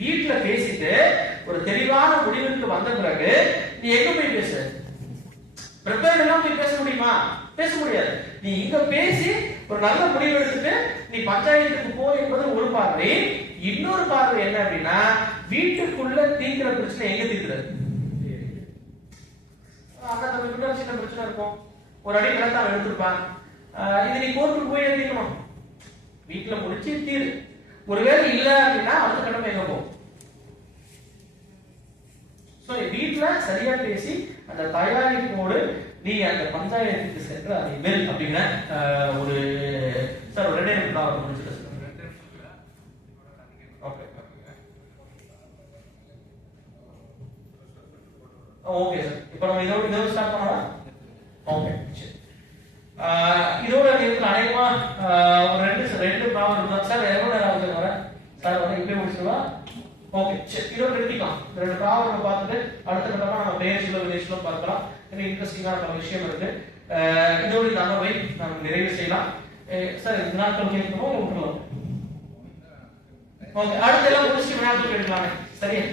வீட்டுல பேசிட்டு ஒரு தெளிவான முடிவுக்கு வந்த பிறகு நீ எங்க போய் பேசு? ப்ரிப்பேர்ட் எல்லாம் போய் பேச முடியுமா? பேச முடியாது. நீ இங்க பேசி ஒரு நல்ல முடிவு எடுத்துட்டு நீ பஞ்சாயத்துக்கு போ என்பது ஒரு பார்வை. இன்னொரு பார்வை என்ன அப்படின்னா, வீட்டுக்குள்ள தீர்க்கிற பிரச்சனை எங்க தீர்க்கிறது? அக்கா தம்பிக்குள்ள சின்ன பிரச்சனை இருக்கும், ஒரு அடி கிடத்தான் எடுத்திருப்பான், இது நீ கோர்ட்டுக்கு போய் எழுதிக்கணும், வீட்டுல முடிச்சு தீர். ஒருவேளை இல்ல அப்படின்னா அடுத்த கட்டமை எங்க போகும்? வீட்டுல சரியா பேசி அந்த தயாரிப்போடு நீ அந்த பஞ்சாயத்துக்கு சென்று அதை வெல் அப்படிங்கிற ஒரு சார் ஒரு 2 நிமிஷம் முடிச்சுட்டு ஓகே சார். இப்போ நம்ம இதோட ஸ்டார்ட் பண்ணலாம். ஓகே சரி. இதோட நேரத்தில் அநேகமா ஒரு ரெண்டு ப்ராப்ளம் தான் சார். எவ்வளவு நேரம் ஆகுது வர சார்? வந்து இப்பவே முடிச்சுவா. ஓகே சரி, இதோட நிறுத்திக்கலாம். இந்த 2 ப்ராப்ளம் பார்த்துட்டு அடுத்த கட்டமா நம்ம பேஜ்ல விலேஜ்ல பார்க்கலாம். இன்னும் இன்ட்ரெஸ்டிங்கான பல விஷயம் இருக்கு. இதோட இந்த அமர்வை நாம் நிறைவு செய்யலாம். சார் இந்த நாட்கள் கேட்கணுமோ விட்டுலாம். ஓகே, அடுத்த எல்லாம் முடிச்சு வினாக்கள் கேட்கலாமே. சரியா?